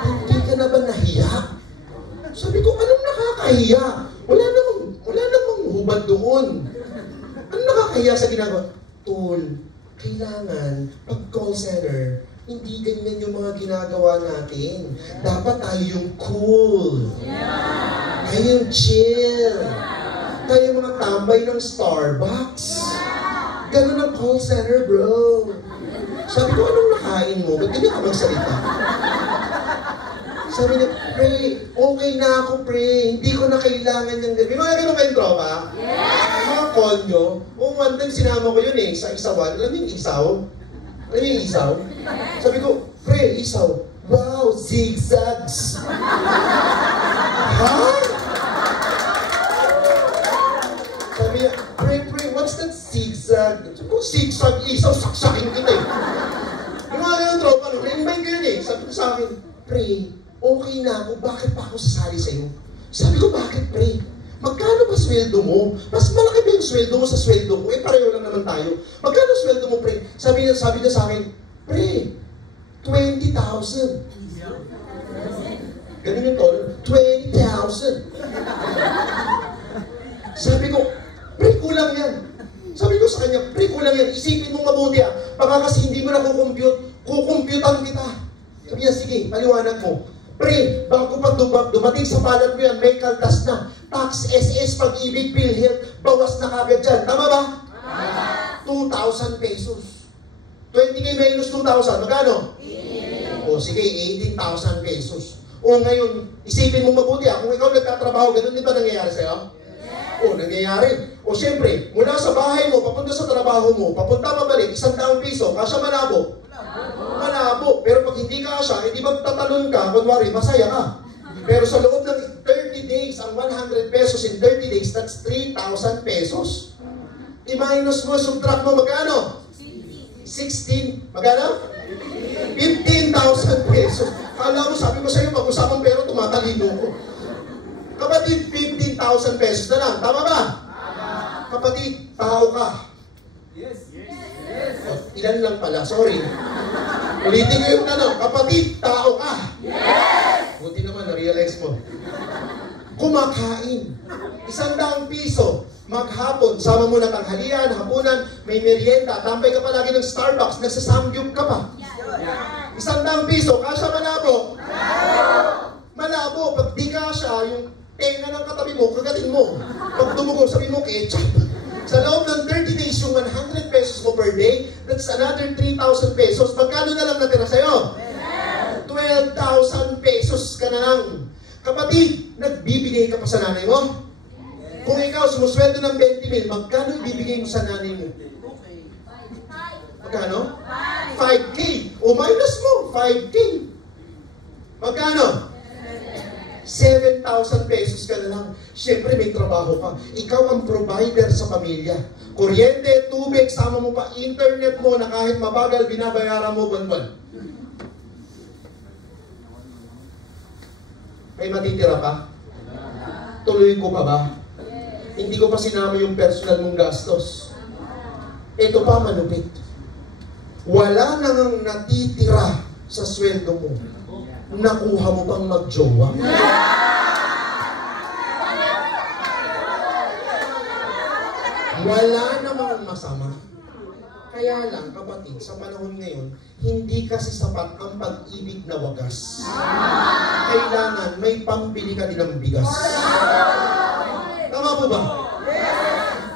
Hindi ka na ba nahiya? Sabi ko, anong nakakahiya? Wala namang hubad doon. Ano nakakahiya sa ginagawa? Tol, kailangan, pag call center, hindi ganyan yung mga ginagawa natin. Dapat tayo yung cool. Tayo yung chill. Tayo yung mga tambay ng Starbucks. Ganun ang call center, bro. Sabi ko, anong nakain mo? Ba't hindi ka magsalita? Sabi niya, pre, okay na ako, pre. Hindi ko na kailangan yung gabi. May mga ganun kayong tropa? Yes! Mga call nyo. One time sinama ko yun sa isawan. Alam mo yung isaw? Alam mo yung isaw? Sabi ko, pre, isaw. Wow, zigzags. Ha? Sabi niya, pre, what's that zigzag? Sabi ko, zigzag, isaw, saksakin kita eh. Yung mga ganun tropa, na-invite ko yun Sabi ko sa akin, pre, okay na ako, bakit pa ako sasali sa'yo? Sabi ko, bakit pre? Magkano ba sweldo mo? Mas malaki ba yung sweldo mo sa sweldo ko? Pareho lang naman tayo. Magkano sweldo mo, pre? Sabi niya sa akin, pre, 20,000. Ganun yung tono, 20,000. Sabi ko, pre, kulang yan. Sabi ko sa kanya, pre, kulang yan. Isipin mo mabuti baka kasi hindi mo na kukumputan kita. Sabi niya, sige, paliwanag mo. Pre, bago pa dumating sa palad mo yan, may kaltas na. Tax, SS, pag-ibig, PhilHealth, bawas na kagad dyan. Tama ba? 2,000 pesos. 20k minus 2,000, magkano? O sige, 18,000 pesos. O ngayon, isipin mo mabuti kung ikaw nagtatrabaho, ganun din ba nangyayari sa'yo? O, nangyayari. O siyempre, mula sa bahay mo, papunta sa trabaho mo, papunta mabalik, 100 piso, kasya malabo. Malabo. Pero pag hindi ka asya, hindi magtatalon ka, kunwari, masaya ka. Pero sa loob ng 30 days, ang 100 pesos in 30 days, that's 3,000 pesos. I-minus mo, subtract mo, magkano? 16. Magkano? 15,000 pesos. Kala mo, sabi ko sa'yo, pag-usapang pero tumatalino ko. Kapatid, 15,000 pesos na lang. Tama ba? Kapatid, tao ka. Yes. Oh, ilan lang pala, sorry. Ulitin ko yung tanong, kapatid, tao ka. Yes! Buti naman, na-realize mo. Kumakain. 100 piso. Maghapon, sama mo na tanghalian, hapunan, may merienda, tambay ka palagi ng Starbucks, nagsasamgyup ka pa. 100 piso, kasya malabo? Malabo. Pag di kasya, yung tenga ng katabi mo, kagatin mo. Pag dumugo, sabi mo, ketchup. Sa loob ng 30 days, yung 100 pesos mo per day, that's another 3,000 pesos. Magkano na lang natira sa'yo? 12,000 pesos ka na lang. Kapatid, nagbibigay ka pa sa nanay mo? Kung ikaw sumusweldo ng 20,000, magkano ibibigay mo sa nanay mo? Magkano? 5K. O minus mo, 5K. Magkano? 7,000 pesos ka na lang. Siyempre may trabaho ka. Ikaw ang provider sa pamilya. Kuryente, tubig, sama mo pa internet mo na kahit mabagal, binabayaran mo buwan-buwan. May matitira pa? Tuloy ko pa ba? Hindi ko pa sinama yung personal mong gastos. Ito pa malupit. Wala nang natitira sa sweldo mo. Nakuha mo pang magjowa. Wala namang masama. Kaya lang, kapatid, sa panahon ngayon, hindi kasi sapat ang pag-ibig na wagas. Kailangan may pambili ka din ng bigas. Tama po ba?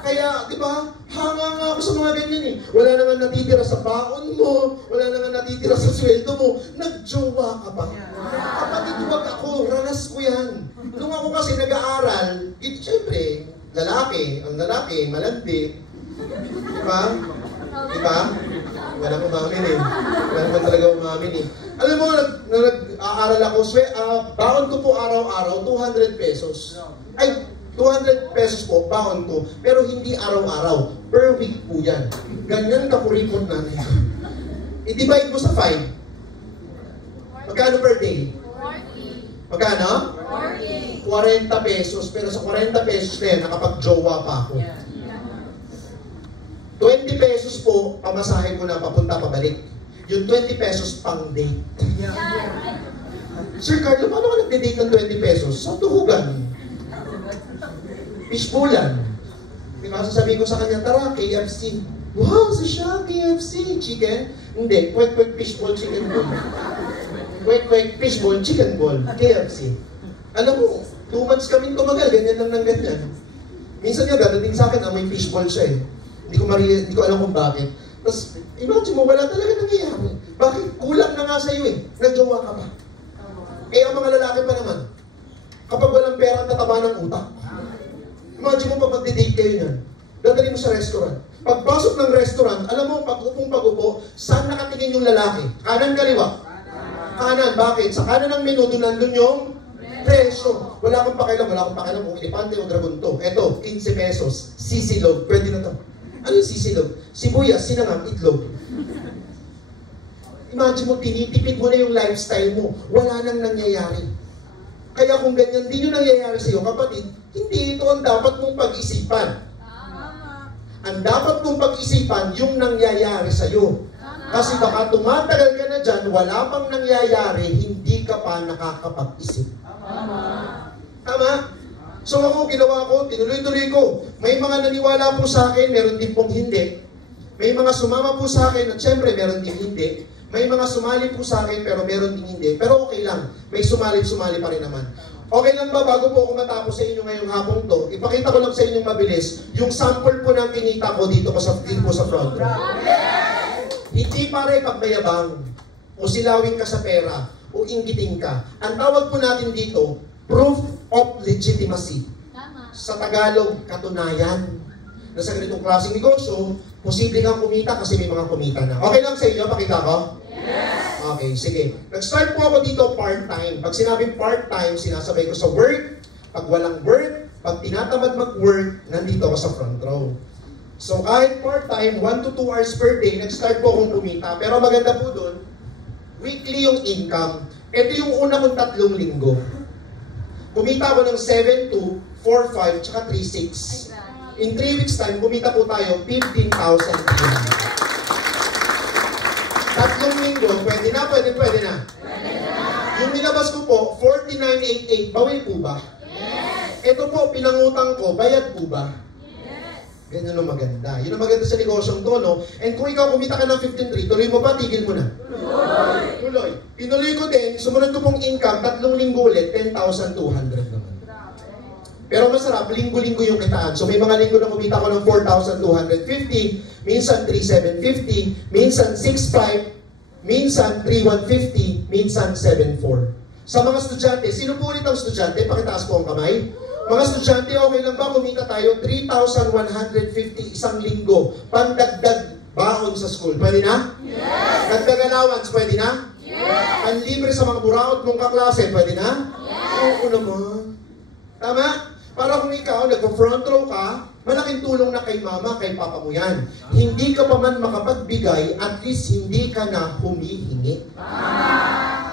Kaya, di ba, hanga nga ako sa mga ganyan eh. Wala naman natitira sa baon mo, wala naman natitira sa sweldo mo, nagjowa ka pa. Kapatid, huwag ako, ranas ko yan. Nung ako kasi nag-aaral, siyempre, lalaki, ang lalaki, malandi. Di ba? Di ba? Walang umamin eh. Wala naman talaga umamin eh. Alam mo, nag-aaral ako, baon ko po araw-araw, 200 pesos. Ay, 200 pesos po, baon ko, pero hindi araw-araw. Per week po yan. Ganyan kakuripot natin. I-divide mo sa 5. Magkano per day? 40. Magkano? 40 pesos. Pero sa 40 pesos na yan, nakapag-jowa pa ako. 20 pesos po, pamasahe ko na papunta pabalik. Yung 20 pesos pang date. Sir Carlo, paano ka nagde-date ng 20 pesos? Sa tuhugan. Fishbowlan. Diba, sasabihin ko sa kanya, tara, KFC. Wow, siya, KFC. Chicken? Hindi, kwek-kwek fishball, chicken ball. Kwek-kwek fishball, chicken ball. KFC. Alam mo, 2 months kaming tumagal, ganyan lang ng ganyan. Minsan nga, dadating sa akin, may fishball siya eh. Hindi ko alam kung bakit. Tapos, imagine mo, wala talaga nangyayari. Bakit? Kulang na nga sa'yo eh. Nagjowa ka pa. Eh, ang mga lalaki pa naman, kapag walang pera, tataba ng utak. Imagine mo pa mag-date kayo niyan. Dadali mo sa restaurant. Pagpasok ng restaurant, alam mo, pag-upong-pag-upo, saan nakatingin yung lalaki? Kanan, kaliwa? Kanan. Bakit? Sa kanan ng menu, doon nandun yung presyo. Wala akong pakialam kung elepante o dragon to. Eto, 15 pesos. Sisilog. Pwede na to. Ano yung sisilog? Sibuyas, sinangam, itlog. Imagine mo, tinitipid mo na yung lifestyle mo. Wala nang nangyayari. Kaya kung ganyan din yung nangyayari sa iyo, kapatid, hindi ito ang dapat mong pag-isipan. Ang dapat mong pag-isipan, yung nangyayari sa iyo. Kasi baka tumatagal ka na dyan, wala pang nangyayari, hindi ka pa nakakapag-isip. Tama? So ako, ginawa ko, tinuloy-tuloy ko. May mga naniwala po sa akin, meron din pong hindi. May mga sumama po sa akin, at syempre meron din hindi. May mga sumali po sa akin, pero meron din hindi. Pero okay lang, may sumali pa rin naman. Okay lang ba, bago po ako matapos sa inyo ngayong hapong to, ipakita ko lang sa inyo mabilis, yung sample po ng kinita ko dito po sa front row. Hindi pare pagmayabang, o silawin ka sa pera, o inggiting ka. Ang tawag po natin dito, proof of legitimacy. Sa Tagalog, katunayan. Na sa ganitong klaseng negosyo, posible kang kumita kasi may mga kumita na. Okay lang sa inyo, pakita ko? Yes! Okay, sige. Nag-start po ako dito part-time. Pag sinabing part-time, sinasabay ko sa work. Pag walang work, pag tinatamad mag-work, nandito ako sa front row. So kahit part-time, 1 to 2 hours per day, nag-start po akong kumita. Pero maganda po doon, weekly yung income. Ito yung una kong 3 linggo. Kumita ako ng 7.2, 4.5, tsaka 3.6. In 3 weeks time, kumita po tayo 15,000. 3 linggo, pwede na, pwede na. Yung nilabas ko po, 49.88, bawi po ba? Ito po, pinangutang ko, bayad po ba? Ganyan ang maganda. Yun ang maganda sa negosyong to, no? And kung ikaw kumita ka ng 15.3, tuloy mo ba? Tigil mo na? Tuloy. Tinuloy ko din, sumunod ko pong income, 3 linggo ulit, 10,200 naman. Pero masarap, linggo-linggo yung kitaan. So may mga linggo na kumita ko ng 4,250, minsan 3,750, minsan 6,500, minsan 3,150, minsan 7,400. Sa mga estudyante, sino po ulit ang estudyante? Pakitaas po ang kamay. Mga estudyante, okay lang ba kumita tayo 3,150 isang linggo, pandagdag baon sa school? Pwede na? Yes! Dagdag allowance, pwede na? Yes! Panlibre sa mga buraot mong kaklase, pwede na? Yes! Oo naman. Tama? Para kung ikaw, nag-front row ka, malaking tulong na kay mama, kay papa mo yan. Hindi ka pa man makapagbigay, at least hindi ka na humihingi.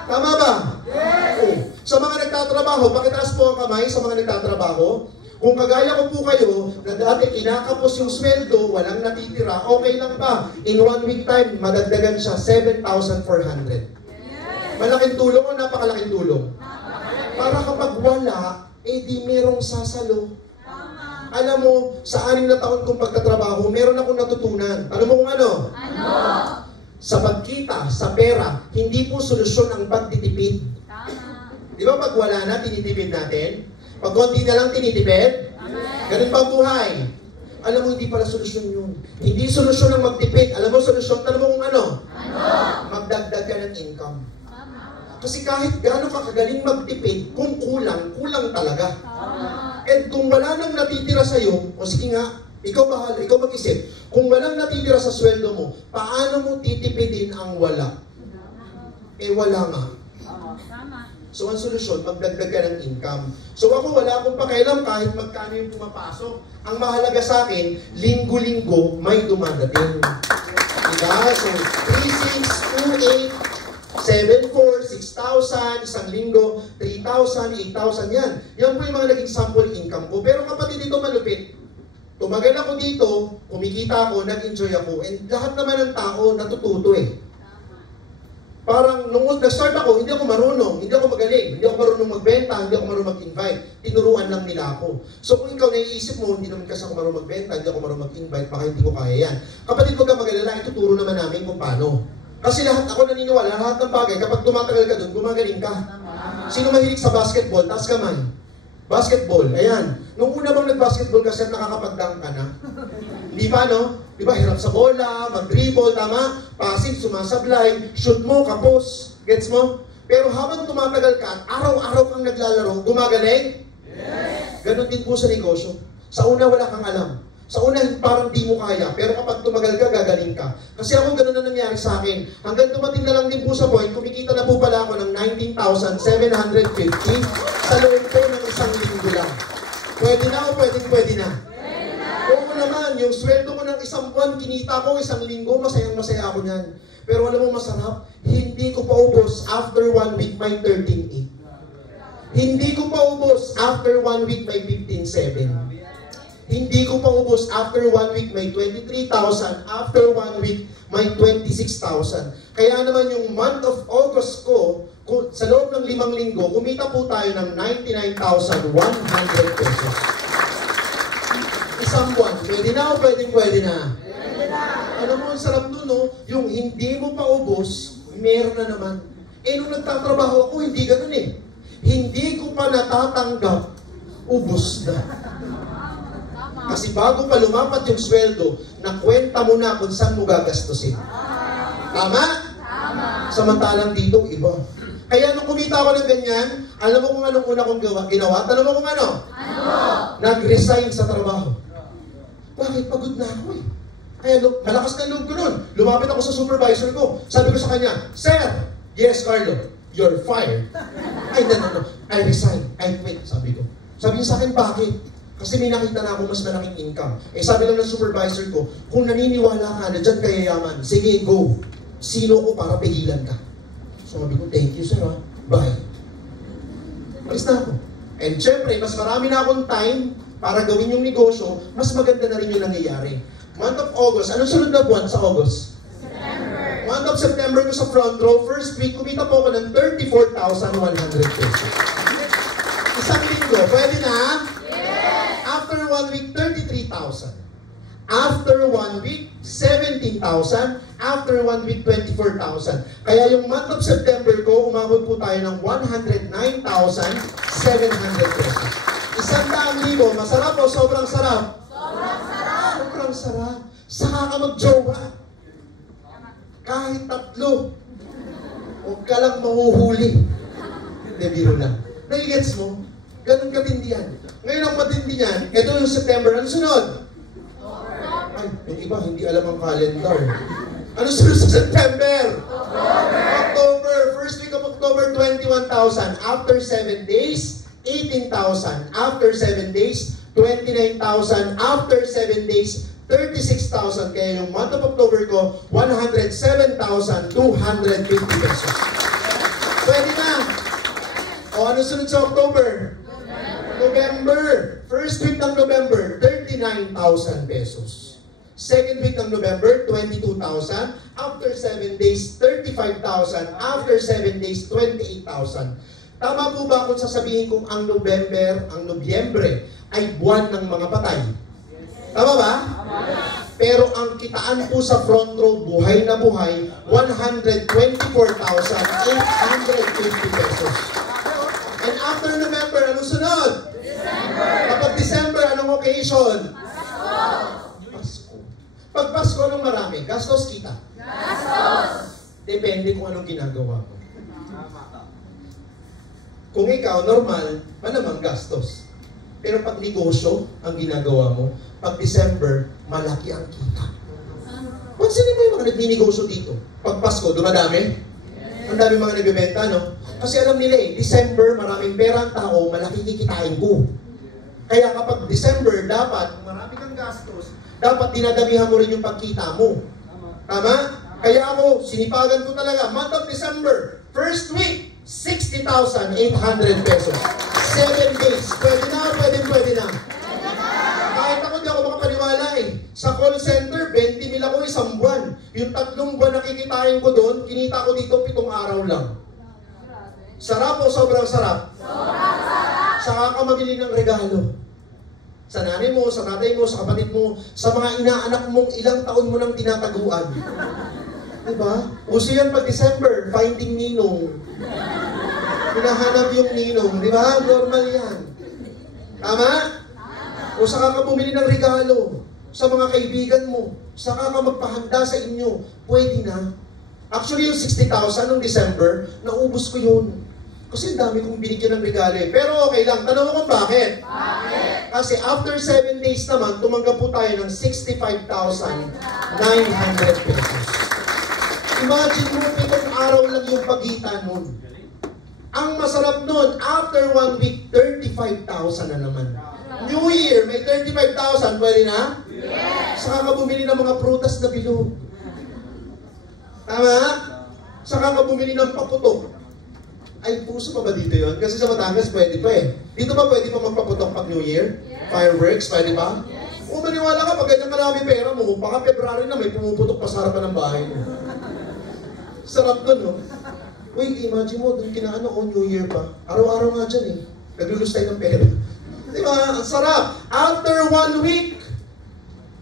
Tama ba? Yes! Oh. Sa mga nagtatrabaho, pakitaas po ang kamay sa mga nagtatrabaho. Kung kagaya ko po kayo, na dati kinakapos yung sweldo, walang natitira, okay lang ba? In 1 week time, madagdagan siya 7,400. Yes! Malaking tulong o napakalaking tulong? Para kapag wala, di merong sasalo. Alam mo, sa 6 na taon kong pagtatrabaho, meron akong natutunan. Alam mo kung ano? Ano? Sa pagkita, sa pera, hindi po solusyon ang pagtitipid. Di ba pag wala na, tinitipid natin? Pag konti na lang, tinitipid? Ganun pa ang buhay. Alam mo, hindi pala solusyon yun. Hindi solusyon ang magtipid. Alam mo, solusyon, alam mo kung ano? Ano? Magdagdag ka ng income. Kasi kahit gaano ka kagaling magtipid, kung kulang, kulang talaga. And kung wala nang natitira sa'yo, o sige nga, ikaw bahala, ikaw mag-isip, kung walang natitira sa sweldo mo, paano mo titipidin ang wala? Wala nga. So, ang solusyon, magdagdag ka ng income. So, ako wala akong pakialam kahit magkano yung pumapasok. Ang mahalaga sa akin, linggo-linggo may dumadating. Diba? So, 3, 6, 2, 8, 7, 4, 6,000, isang linggo, 3,000, 8,000 yan. Yan po yung mga naging sample income ko. Pero kapatid, dito malupit. Tumagal ako dito, kumikita ako, nag-enjoy ako, and lahat naman ng tao natututo eh. Parang nung nag-start ako, hindi ako marunong, hindi ako magaling, hindi ako marunong magbenta, hindi ako marunong mag-invite. Tinuruan lang nila ako. So kung ikaw naiisip mo, hindi naman kasi ako marunong magbenta, hindi ako marunong mag-invite, baka hindi ko kaya yan. Kapatid, huwag kang mag-alala, ituturo naman namin kung paano. Kasi lahat ako naniniwala, lahat ng bagay, kapag tumatagal ka doon, gumagaling ka. Sino mahilig sa basketball? Taas kamay. Basketball, ayan. Nung una bang nag-basketball kasi nakakapag-dunk ka na? Di ba, no? Di ba, hirap sa bola, mag-dribble, tama? Passing, sumasablay, shoot mo, kapos. Gets mo? Pero habang tumatagal ka, araw-araw kang naglalaro, gumagaling? Yes! Ganon din po sa negosyo. Sa una, wala kang alam. Sa una, parang di mo kaya. Pero kapag tumagal ka, gagaling ka. Kasi ako, ganun na nangyari sa akin. Hanggang dumating na lang din po sa point, kumikita na po pala ako ng 19,750 sa loob po ng isang linggo lang. Pwede na o pwede na? Oo naman, yung sweldo ko ng isang buwan, kinita ko isang linggo, masayang-masaya ako niyan. Pero alam mo masarap, hindi ko paubos after 1 week may 13,800. Hindi ko paubos after 1 week may 15,700. Hindi ko paubos after 1 week may 23,000, after 1 week may 26,000. Kaya naman yung month of August ko, sa loob ng 5 linggo, kumita po tayo ng 99,100 pesos. Isang buwan, pwede na o pwede na? Alam mo, ang sarap nun, no? Yung hindi mo paubos, meron na naman. Nung nagtatrabaho ako, hindi ganun eh. Hindi ko pa natatanggap, ubos na. Kasi bago pa lumapat yung sweldo, nakwenta mo na kung saan mo gagastusin. Tama? Tama. Samantalang dito, iba. Kaya nung kumita ako ng ganyan, alam mo kung anong una kong ginawa? Alam mo kung ano? Ano? Nag-resign sa trabaho. Bakit? Pagod na ako eh. Kaya malakas na loob ko nun. Lumapit ako sa supervisor ko. Sabi ko sa kanya, Sir! Yes, Carlo. You're fired. Ay, no. I resign. I quit. Sabi ko. Sabi niya sa akin, bakit? Kasi may nakita na ako mas malaking income. Eh sabi lang ng supervisor ko, kung naniniwala ka na dyan kayayaman, sige, go. Sino ko para pigilan ka? So sabi ko, thank you sir ha. Bye. Malis na ako. And syempre, mas marami na akong time para gawin yung negosyo, mas maganda na rin yung nangyayari. Month of August, anong sunod na buwan sa August? September. Month of September ko sa front row, first week, kumita po ako ng 34,100 pesos. Isang linggo, pwede na? Yes! After 1 week, 33,000. After 1 week, 17,000. After 1 week, 24,000. Kaya yung month of September ko, umabot po tayo ng 109,700 pesos. 100,000, masarap o sobrang sarap? Sobrang sarap! Sobrang sarap. Saka ka mag-jowa. Kahit 3. Huwag ka lang mahuhuli. Hindi, biro lang. Nagigets mo? Ganun katindi yan. Ngayon ang matindi yan, ito yung September. Ano sunod? Ay, yung iba, hindi alam ang calendar. Ano sunod sa September? October. First week of October, 21,000. After 7 days, 18,000. After 7 days, 29,000. After 7 days, 36,000. Kaya yung month of October ko, 107,250 pesos. Pwede na. O ano sunod sa October? November. First week ng November, 39,000 pesos. Second week ng November, 22,000. After 7 days, 35,000. After 7 days, 28,000. Tama po ba kung sasabihin kong ang November, ang Nobyembre ay buwan ng mga patay? Tama ba? Pero ang kitaan po sa front row, buhay na buhay, 124,850 pesos. And after November, anong sunod? December. Kapag December, anong occasion? Pasko. Pag Pasko, anong marami? Gastos kita? Gastos. Depende kung anong ginagawa mo. Kung ikaw, normal, malamang gastos. Pero pag negosyo ang ginagawa mo, pag December, malaki ang kita. Pansinin mo yung mga nagninegosyo dito. Pag Pasko, dumadami? Ang dami mga nagbibenta, no? Kasi alam nila December, maraming pera ang tao, malaki kikitain ko. Kaya kapag December, dapat, marami kang gastos, dapat dinadamihan mo rin yung pagkita mo. Tama? Kaya ako, sinipagan ko talaga, month of December, first week, 60,800 pesos. 7 days. Pwede na, pwede na. Kahit ako, di ako makapaniwala Sa call center, 20,000 ako isang buwan. Yung 3 buwan na kikitain ko doon, kinita ko dito 7 araw lang. Sarap o sobrang sarap? Sobrang sarap! Saka ka mamili ng regalo. Sa nanay mo, sa tatay mo, sa kapatid mo, sa mga inaanak mong ilang taon mo nang tinataguan. Diba? Uso yan pag December, finding ninong. Hinahanap yung ninong. Diba? Normal yan. Tama? O saka ka bumili ng regalo sa mga kaibigan mo. Saka ka magpahanda sa inyo. Pwede na. Actually, yung 60,000 noong December, naubos ko yun. Kasi dami kong binigyan ng regalo eh. Pero okay lang. Tanong ko bakit? Bakit? Kasi after 7 days naman, tumanggap po tayo ng 65,900 pesos. Imagine mo, 7 araw lang yung pagitan nun. Ang masarap nun, after 1 week, 35,000 na naman. New Year, may 35,000, pwede na? Yes! Saka ka bumili ng mga prutas na bilog. Tama? Saka ka bumili ng paputok. Ay, puso pa ba dito yun? Kasi sa Batangas, pwede pa eh. Dito ba pwede pa magpaputok pag New Year? Yes. Fireworks, pwede ba? Yes. Kung maniwala ka, pag ganyan karami pera mo, baka February na may pumuputok pa sa harapan ng bahay mo. Sarap nun, no? Uy, imagine mo, dun kinaano ko New Year pa. Araw-araw nga dyan eh. Naglulus tayo ng pera. Diba? Ang sarap. After 1 week,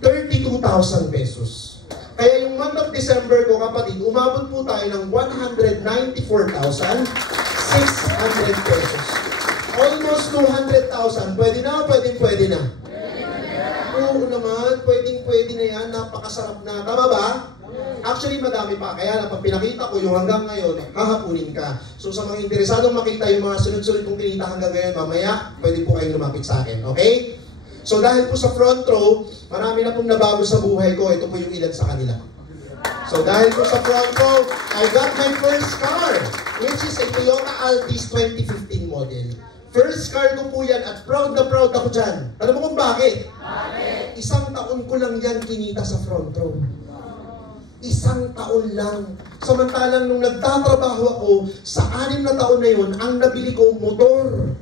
32,000 pesos. Kaya yung month of December ko, kapatid, umabot po tayo ng 194,600 pesos. Almost 200,000. Pwede na o pwede na? Oo naman, pwede na yan. Napakasarap na. Tama ba? Actually, madami pa. Kaya na pag pinakita ko yung hanggang ngayon, hahapunin ka. So sa mga interesadong makita yung mga sunod-sunod kong kinita hanggang ngayon, mamaya, pwede po kayong lumapit sa akin. Okay? So dahil po sa front row, marami na pong nabago sa buhay ko. Ito po yung ilan sa kanila. So dahil po sa front row, I got my first car, which is a Toyota Altis 2015 model. First car ko po yan at proud na proud ako dyan. Alam mo kung bakit? Bakit? 1 taon ko lang yan kinita sa front row. 1 taon lang. Samantalang nung nagtatrabaho ako, sa 6 na taon na yun, ang nabili ko motor.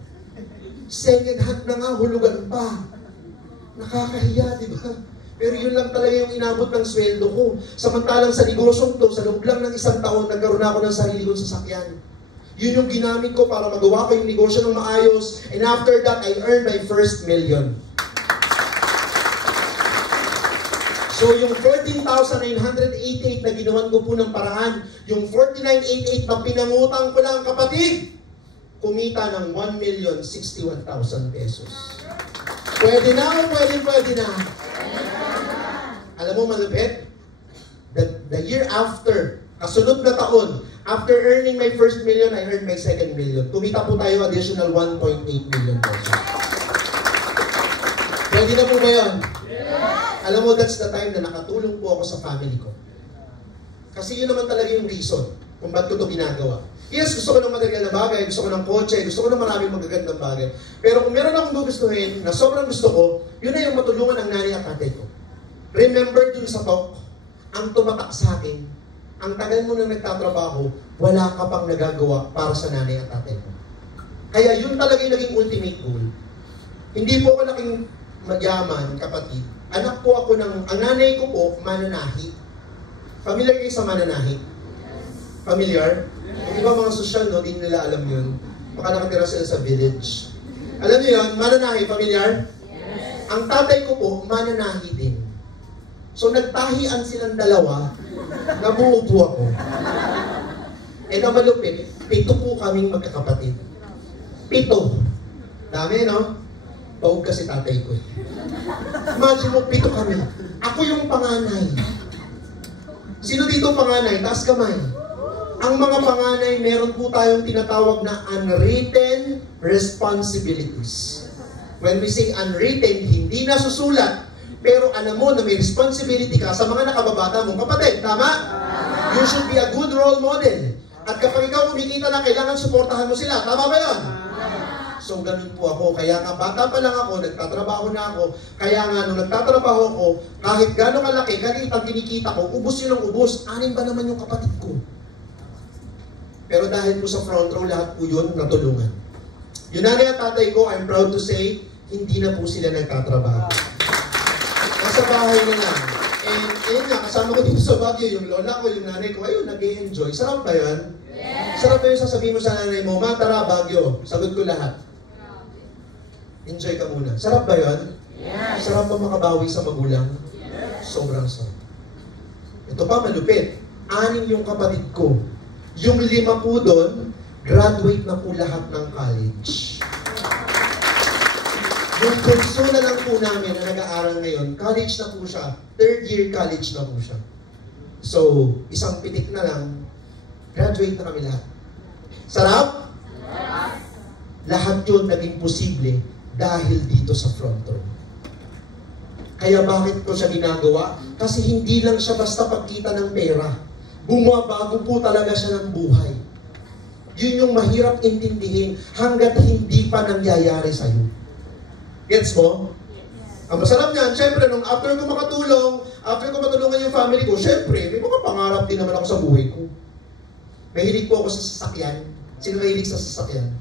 Second hand na nga, hulugan pa. Nakakahiya, di ba? Pero yun lang talaga yung inabot ng sweldo ko. Samantalang sa negosyong to, sa loob lang ng 1 taon, nagkaroon ako ng sarili kong sasakyan. Yun yung ginamit ko para magawa ko yung negosyo ng maayos. And after that, I earned my first million. So yung 14,988 na ginawan ko po ng paraan, yung 49,88 na pinangutang ko lang kapatid, kumita ng 1,061,000 pesos. Pwede na o pwede na? Alam mo malupit? The year after, kasunod na taon, after earning my first million, I earned my second million. Kumita po tayo additional 1.8 million pesos. Pwede na po ba yun? Yes. Alam mo, that's the time na nakatulong po ako sa family ko. Kasi yun naman talaga yung reason kung ba't ko ito ginagawa. Yes, gusto ko ng material na bagay, gusto ko ng kotse, gusto ko ng maraming magagandang bagay. Pero kung meron akong gugustuhin na sobrang gusto ko, yun na yung matulungan ng nanay at tatay ko. Remember dun sa talk, ang tumatak sa akin, ang tagal mo na nagtatrabaho, wala ka pang nagagawa para sa nanay at tatay mo. Kaya yun talaga yung naging ultimate goal. Hindi po ako naging magyaman, kapatid. Anak po ako ng, ang nanay ko po, mananahi. Familiar kayo sa mananahi? Familiar? Yung iba mga sosyal, no, di nila alam yun. Baka nakatira sila sa village. Alam niyo yun, mananahi, familiar? Yes. Ang tatay ko po, mananahi din. So nagtahian silang dalawa, nabuo po ako. Eh na malupit, 7 po kaming magkakapatid. 7. Dami, no? Paug kasi tatay ko. Imagine mo, 7 kami. Ako yung panganay. Sino dito panganay? Taas kamay. Ang mga panganay, meron po tayong tinatawag na unwritten responsibilities. When we say unwritten, hindi nasusulat. Pero alam mo na may responsibility ka sa mga nakababata mong kapatid. Tama? You should be a good role model. At kapag ikaw kumikita na, kailangan suportahan mo sila. Tama ba yun? So, ganun po ako. Kaya nga, bata pa lang ako, nagtatrabaho na ako. Kaya nga, nung nagtatrabaho ako, kahit gano'ng kalaki, ganit ang kinikita ko, ubos yun ang ubos. 6 ba naman yung kapatid ko? Pero dahil po sa front row, lahat po yun natulungan. Yung nanay at tatay ko, I'm proud to say, hindi na po sila nagtatrabaho. Nasa bahay na lang. And ayun nga, kasama ko dito sa Baguio, yung lola ko, yung nanay ko, ayun, nag-i-enjoy. Sarap ba yun? Yes. Sarap ba yun sasabihin mo sa nanay mo, Ma, tara, Baguio. Sagot ko lahat. Enjoy ka muna. Sarap ba yun? Yes. Sarap ba makabawi sa magulang? Yes. Sobrang sarap. Ito pa, malupit. 6 yung kapatid ko. Yung 5 po doon, graduate na po lahat ng college. Yung kurso na lang po namin na nag-aaral ngayon, college na po siya. 3rd year college na po siya. So, isang pitik na lang, graduate na kami lahat. Sarap? Yes. Lahat yun naging posible dahil dito sa front row. Kaya bakit ko siya ginagawa? Kasi hindi lang siya basta pagkita ng pera. Bumabago po talaga siya ng buhay. Yun yung mahirap intindihin hanggat hindi pa nangyayari sa'yo. Gets mo? Ang masarap niyan, syempre, nung after ko matulungan yung family ko, syempre, may mga pangarap din naman ako sa buhay ko. Mahilig po ako sa sasakyan. Sino mahilig sa sasakyan?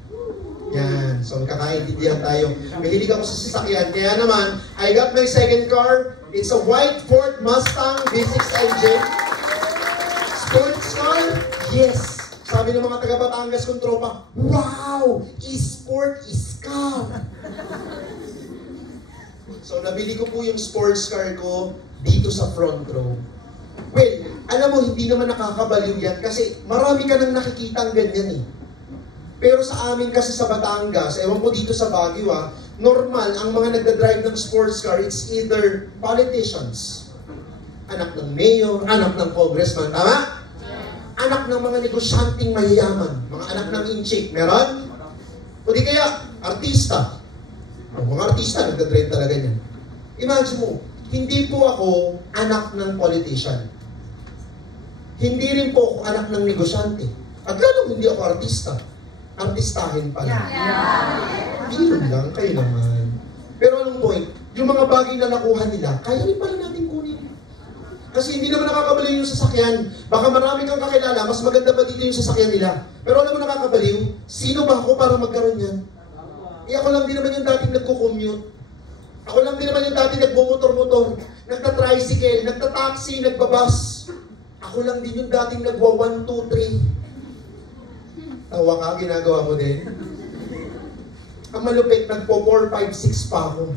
Yan. So, magkakaintindihan tayo. Mahilig ako sa sasakyan. Kaya naman, I got my second car. It's a white Ford Mustang V6 engine. Sports car? Yes. Sabi ng mga taga-Batangas kong tropa, wow! E-sport is car! So, nabili ko po yung sports car ko dito sa front row. Well, alam mo, hindi naman nakakabaliw yan kasi marami ka nang nakikita ang ganyan eh. Pero sa amin kasi sa Batangas, ewan ko dito sa Baguio normal, ang mga nagdadrive ng sports car, it's either politicians, anak ng mayor, anak ng congressman, tama? Anak ng mga negosyanteng mayayaman, mga anak ng inchik, meron? O di kaya, artista. Mga artista, nagdadrive talaga yan. Imagine mo, hindi po ako anak ng politician. Hindi rin po ako anak ng negosyante. At lalong hindi ako artista. artistahin pala. Yun lang, kayo naman. Pero anong point? Yung mga bagay na nakuha nila, kaya rin pala natin kunin. Kasi hindi naman nakakabaliw yung sasakyan. Baka marami kang kakilala, mas maganda pa dito yung sasakyan nila. Pero alam mo nakakabaliw, sino ba ako para magkaroon yan? Ako lang din naman yung dating nagko-commute. Ako lang din naman yung dating nagbumotor-motor, nagta-tricycle, nagta-taxi, nagbabas. Ako lang din yung dating nagwa 1, 2, 3. Tawa ka, ginagawa mo din. Ang malupit, nagpo 4, 5, 6 pa ako.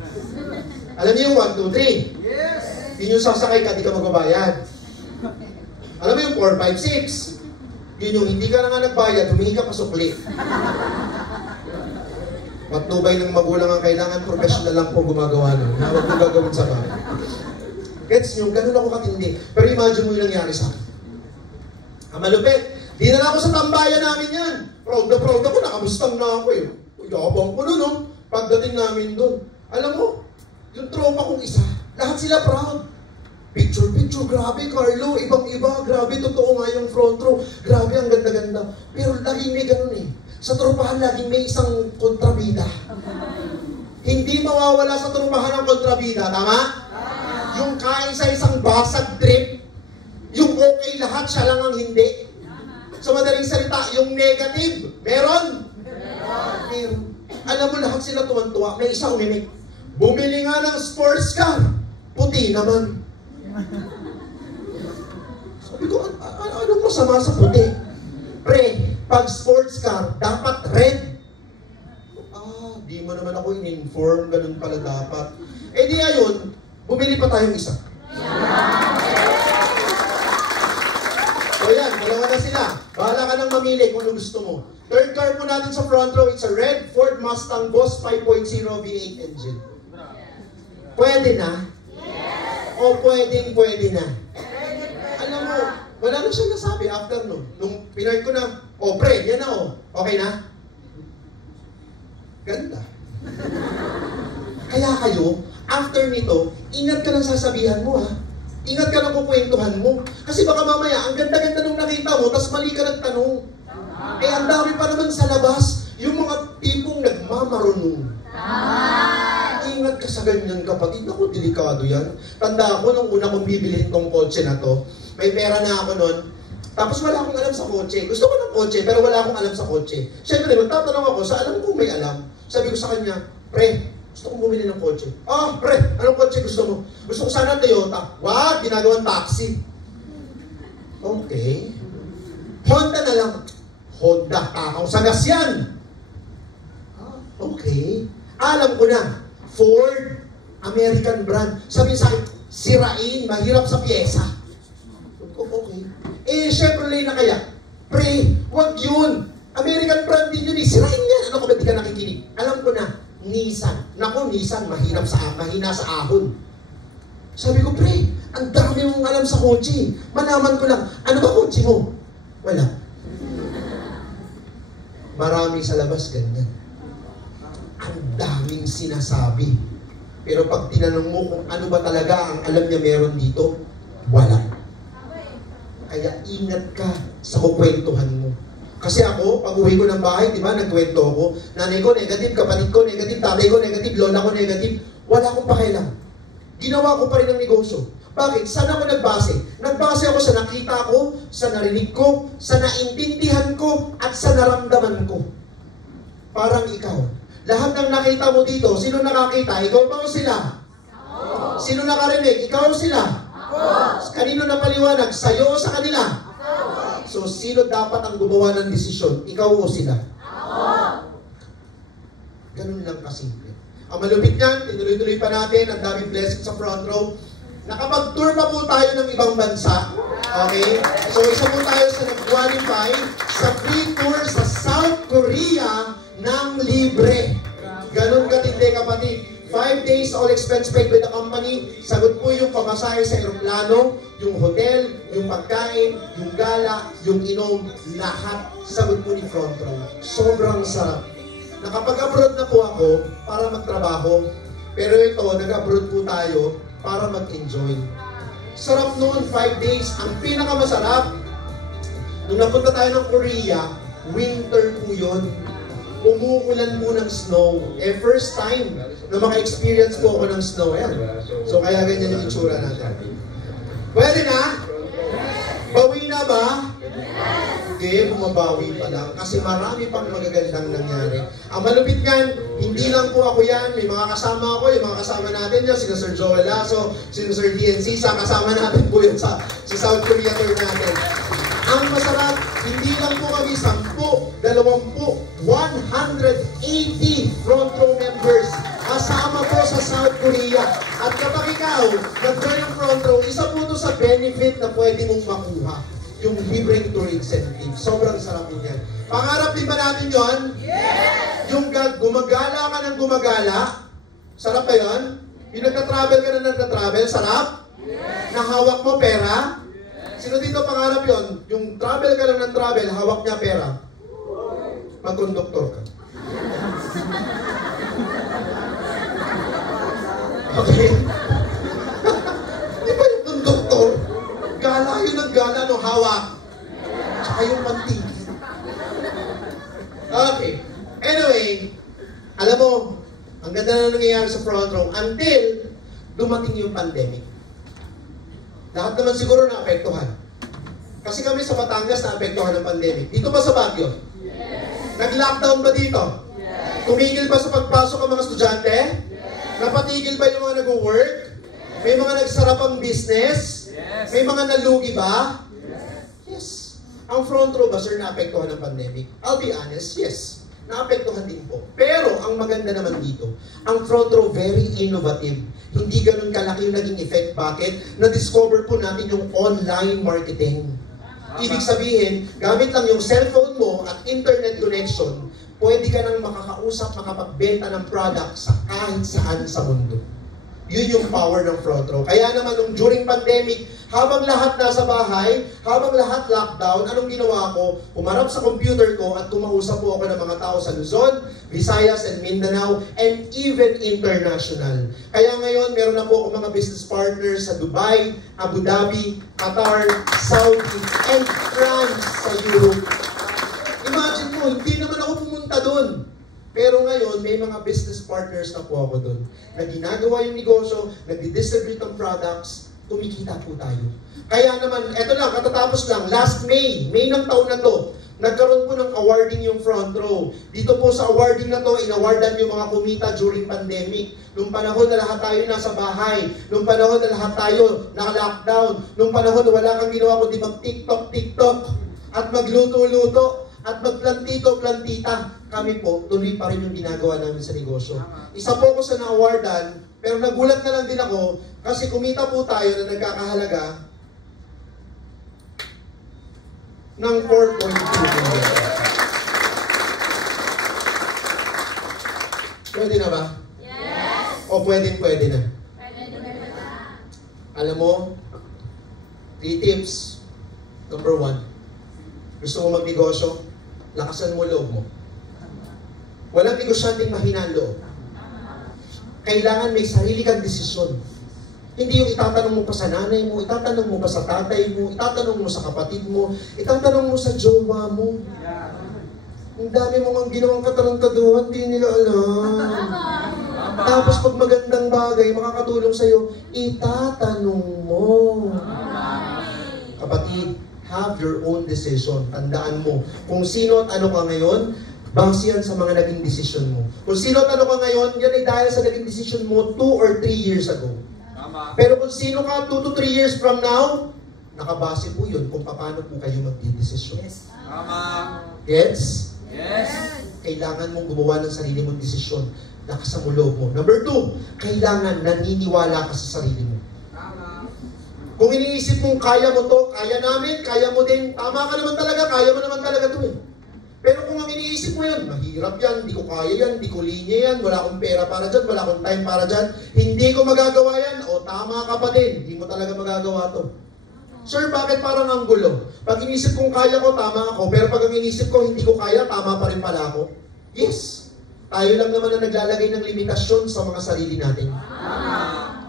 Alam niyo yung 1, 2, 3? Yes! Yun yung sasakay ka, di ka magbabayad. Alam mo yung 4, 5, 6? Yun yung hindi ka na nga nagbayad, humingi ka pasukli. Matnubay ng magulang ang kailangan, professional lang po gumagawa nun. Huwag mo gagawin sa bahay. Gets nyo, ganun ako katindi. Pero imagine mo yung nangyari sa akin. Ang malupit, di na ako sa tambayan namin yan. Proud ako, nakamustang na ako eh. Yabang ko nun, no? Pagdating namin doon. Alam mo, yung tropa kong isa, lahat sila proud. Picture, grabe Carlo, ibang-iba, grabe, totoo nga yung front row. Grabe, ang ganda-ganda. Pero laging may ganun eh. Sa tropahan, laging may isang kontrabida. Hindi mawawala sa tropahan ang kontrabida, tama? Yung kain sa isang basag trip, yung okay lahat, siya lang ang hindi. Sa madaling salita, yung negative, meron? Meron. Alam mo, lahat sila tuwan-tuwa. May isa umimik. Bumili nga ng sports car. Puti naman. Sabi ko, anong masama sa puti? Pre, pag sports car, dapat red. Di mo naman ako in-inform, ganun pala dapat. Eh di ayun, bumili pa tayong isa. So yan, dalawa na sila. Bahala ka nang mamili kung ano gusto mo. Third car po natin sa front row, it's a red Ford Mustang Boss 5.0 V8 engine. Pwede na? Yes. O pwede na? Alam mo, wala na siya nasabi after no. Nung pinark ko na, pre, yan na okay na? Ganda. Kaya kayo, after nito, ingat ka ng sasabihan mo ha. Ingat ka ng kukwentuhan mo. Kasi baka mamaya, ang ganda-ganda nung nakita mo, tas mali ka nagtanong. Ang dami pa naman sa labas, yung mga tipong nagmamarunong. Ingat ka sa ganyan kapatid. Naku, delikado yan. Tanda ako, nung una kong bibilihin tong kotse na to, may pera na ako nun, tapos wala akong alam sa kotse. Gusto ko ng kotse, pero wala akong alam sa kotse. Siyempre, magtatanong ako sa alam kong may alam. Sabi ko sa kanya, pre, gusto kong bumili ng kotse. Pre, anong kotse gusto mo? Gusto ko sana Toyota. Wag, ginagawang taxi. Okay. Honda na lang. Honda, takang sagas yan. Okay. Alam ko na, Ford, American brand. Sabi sa akin, sirain, mahirap sa pyesa. Okay. Chevrolet na kaya? Pre, wag yun. American brand din yun, sirain yan. Ano ko ba di ka nakikinig? Alam ko na, Nissan. Naku, Nissan, mahina sa ahon. Sabi ko, pre, ang dami mong alam sa kotse. Malaman ko lang, ano ba kotse mo? Wala. Marami sa labas, ganyan. Ang daming sinasabi. Pero pag tinanong mo kung ano ba talaga ang alam niya meron dito, wala. Kaya ingat ka sa kukwentuhan mo. Kasi ako, pag uwi ko ng bahay, di ba, nagkwento ako, nanay ko negative, kapatid ko negative, tatay ko negative, lola ko negative, wala akong pakialam. Ginawa ko pa rin ang negosyo. Bakit? Saan ako nagbase? Nagbase ako sa nakita ko, sa narinig ko, sa naintindihan ko, at sa naramdaman ko. Parang ikaw. Lahat ng nakita mo dito, sino nakakita? Ikaw ba o sila? Ako. Sino nakarinig? Ikaw o sila? Ako. Kanino napaliwanag? Sa'yo o sa kanila? Ako. So, sino dapat ang gumawa ng desisyon? Ikaw o sila? Ako. Ganun lang kasimple. Ang malupit niyan, tinuloy-tuloy pa natin, ang daming blessing sa front row. Nakapag-tour pa po tayo ng ibang bansa. Okay? So, isa po tayo sa nag-qualify sa free tour sa South Korea ng libre. Ganun katindi kapatid. 5 days all expense paid by the company. Sagot po yung pamasahe sa aeroplano, yung hotel, yung pagkain, yung gala, yung inom, lahat sagot po ni front row. Sobrang sarap. Nakapag-abroad na po ako para magtrabaho. Pero ito, nag-abroad po tayo para mag-enjoy. Sarap noon, 5 days. Ang pinakamasarap, nung napunta tayo ng Korea, winter po yun. Umuulan po ng snow. First time na maka-experience po ako ng snow. Ayan. So kaya ganyan yung itsura natin. Pwede na? Bawi na ba? Hindi, bumabawi pa lang. Kasi marami pang magagandang nangyari. Ang malupit niyan, hindi lang po ako yan. May mga kasama ako, yung mga kasama natin dyan, sina Sir Joel Lasso, sina Sir DNC, kasama natin po yun sa South Korea tour natin. Ang masarap, hindi lang po kami 10, 20, 180 front row members kasama po sa South Korea. At kapag ikaw nag-join ng front row, isa po ito sa benefit na pwede mong makuha. Yung libreng tour incentive. Sobrang sarap po yan. Pangarap din ba natin yun? Yes! Yung gumagala ka ng gumagala, sarap ba yun? Yung nagtatravel ka na nagtatravel, sarap? Yes! Nahawak mo pera? Sino dito pangarap yon? Yung travel ka lang ng travel, hawak niya pera. Mag-conductor ka. Okay? Di ba yung conductor? Gala yun ang gala, no? Hawak. Tsaka yung pantigil. Okay. Anyway, alam mo, ang ganda na nangyayari sa front row until dumating yung pandemic. Lahat naman siguro naapektuhan. Kasi kami sa Batangas naapektuhan ng pandemic. Dito ba sa Baguio? Yes. Nag-lockdown ba dito? Yes. Tumigil ba sa pagpasok ang mga estudyante? Yes. Napatigil ba yung mga nag-work? Yes. May mga nagsarap ang business? Yes. May mga nalugi ba? Yes. Yes. Ang front row ba, sir, naapektuhan ng pandemic? I'll be honest, yes. Naapektuhan din po. Pero ang maganda naman dito, ang front row very innovative. Hindi ganun kalaki yung naging effect. Bakit? Na-discover po natin yung online marketing. Ibig sabihin, gamit lang yung cellphone mo at internet connection, pwede ka nang makakausap, makapagbenta ng product sa kahit saan sa mundo. Yun yung power ng front row. Kaya naman nung during pandemic, habang lahat nasa bahay, habang lahat lockdown, anong ginawa ko? Umarap sa computer ko at kumausap po ako ng mga tao sa Luzon, Visayas, and Mindanao, and even international. Kaya ngayon, meron na po ako mga business partners sa Dubai, Abu Dhabi, Qatar, Saudi, and France sa Europe. Imagine mo, hindi naman ako pumunta doon. Pero ngayon, may mga business partners na po ako doon na ginagawa yung negosyo, nag-distribute ng products, kumikita po tayo. Kaya naman, eto lang, katatapos lang, last May ng taon na to, nagkaroon po ng awarding yung front row. Dito po sa awarding na to, inawardan yung mga kumita during pandemic. Nung panahon na lahat tayo nasa bahay, nung panahon na lahat tayo naka-lockdown, nung panahon na wala kang ginawa kundi mag-TikTok, at magluto-luto, at magplantito-plantita, kami po, tuloy pa rin yung ginagawa namin sa negosyo. Isa po ako sa na-awardan, pero nagulat na lang din ako, kasi kumita po tayo na nagkakahalaga ng 4.2 million. Pwede na ba? Yes! O pwede na? Pwede na. Alam mo, 3 tips. Number 1, gusto mo magnegosyo? Lakasan mo loob mo. Walang negosyanteng mahina ang loob. Kailangan may sarili kang desisyon. Hindi yung itatanong mo pa sa nanay mo, itatanong mo pa sa tatay mo, itatanong mo sa kapatid mo, itatanong mo sa jowa mo. Ang dami mo ang ginawang kataruntaduhan, di nila alam. Tapos pag magandang bagay, makakatulong sa'yo, itatanong mo. Kapatid, have your own decision. Tandaan mo, kung sino at ano ka ngayon, base yan sa mga naging desisyon mo. Kung sino at ano ka ngayon, yan ay dahil sa naging desisyon mo 2 or 3 years ago. Tama. Pero kung sino ka 2 to 3 years from now, nakabase po yun kung paano po kayo magdidesisyon. Yes. Tama. Gets? Yes. Kailangan mong gumawa ng sarili mong desisyon. Lakasan mo loob mo. Number 2, kailangan naniniwala ka sa sarili mo. Kung iniisip mong kaya mo to, kaya namin, kaya mo din, tama ka naman talaga, kaya mo naman talaga to eh. Pero kung ang iniisip mo yun, mahirap yan, hindi ko kaya yan, hindi ko linya yan, wala akong pera para dyan, wala akong time para dyan, hindi ko magagawa yan, o tama ka pa din, hindi mo talaga magagawa to. Sir, bakit parang ang gulo? Pag inisip kong kaya ko, tama ako, pero pag ang inisip ko hindi ko kaya, tama pa rin pala ako? Yes. Tayo lang naman ang naglalagay ng limitasyon sa mga sarili natin.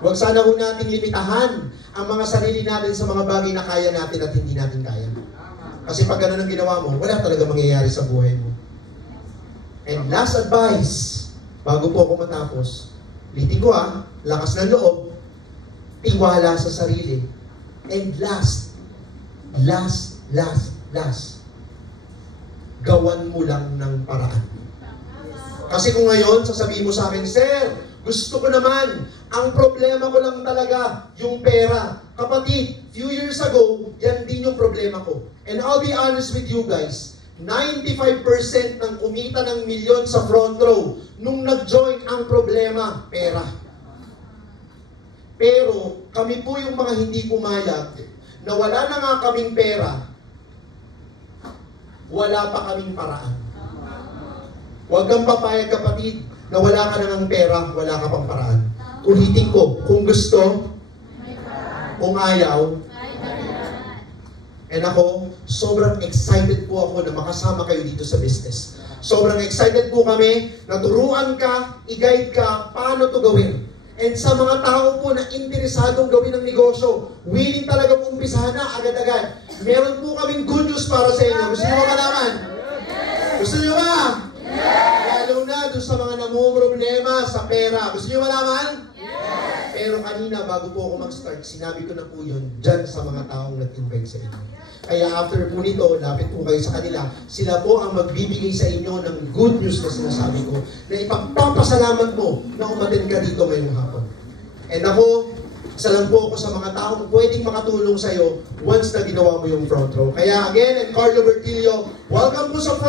Huwag sana ho natin limitahan ang mga sarili natin sa mga bagay na kaya natin at hindi natin kaya. Kasi pag ganun ang ginawa mo, wala talaga mangyayari sa buhay mo. And last advice, bago po ako matapos, ulitin ko lakas ng loob, tiwala sa sarili. And last, gawan mo lang ng paraan. Kasi kung ngayon, sasabihin mo sa akin, Sir, gusto ko naman, ang problema ko lang talaga, yung pera. Kapatid, few years ago, yan din yung problema ko. And I'll be honest with you guys, 95% ng kumita ng milyon sa front row, nung nag-join ang problema, pera. Pero, kami po yung mga hindi pumayag, na wala na nga kaming pera, wala pa kaming paraan. Huwag kang papayag, kapatid, na wala ka na ng pera, wala ka pang paraan. Ulitin ko, kung gusto, kung ayaw, and ako, sobrang excited po ako na makasama kayo dito sa business. Sobrang excited po kami na turuan ka, i-guide ka, paano to gawin. And sa mga tao po na interesadong gawin ng negosyo, willing talaga umpisahan na agad-agad. Meron po kaming good news para sa inyo. Gusto nyo ba malaman? Gusto nyo ba? Lalo na doon sa mga namumroblema sa pera. Gusto nyo malaman? Pero kanina, bago po ako mag-start, sinabi ko na po yun dyan sa mga taong nag-invite sa inyo. Kaya after po nito, lapit po kayo sa kanila, sila po ang magbibigay sa inyo ng good news na sinasabi ko, na ipagpapasalamat mo na umaten ka dito ngayong hapon. And ako, isa lang po ako sa mga taong pwedeng makatulong sa'yo once na ginawa mo yung front row. Kaya again, and Carlo Bertillo, welcome po sa front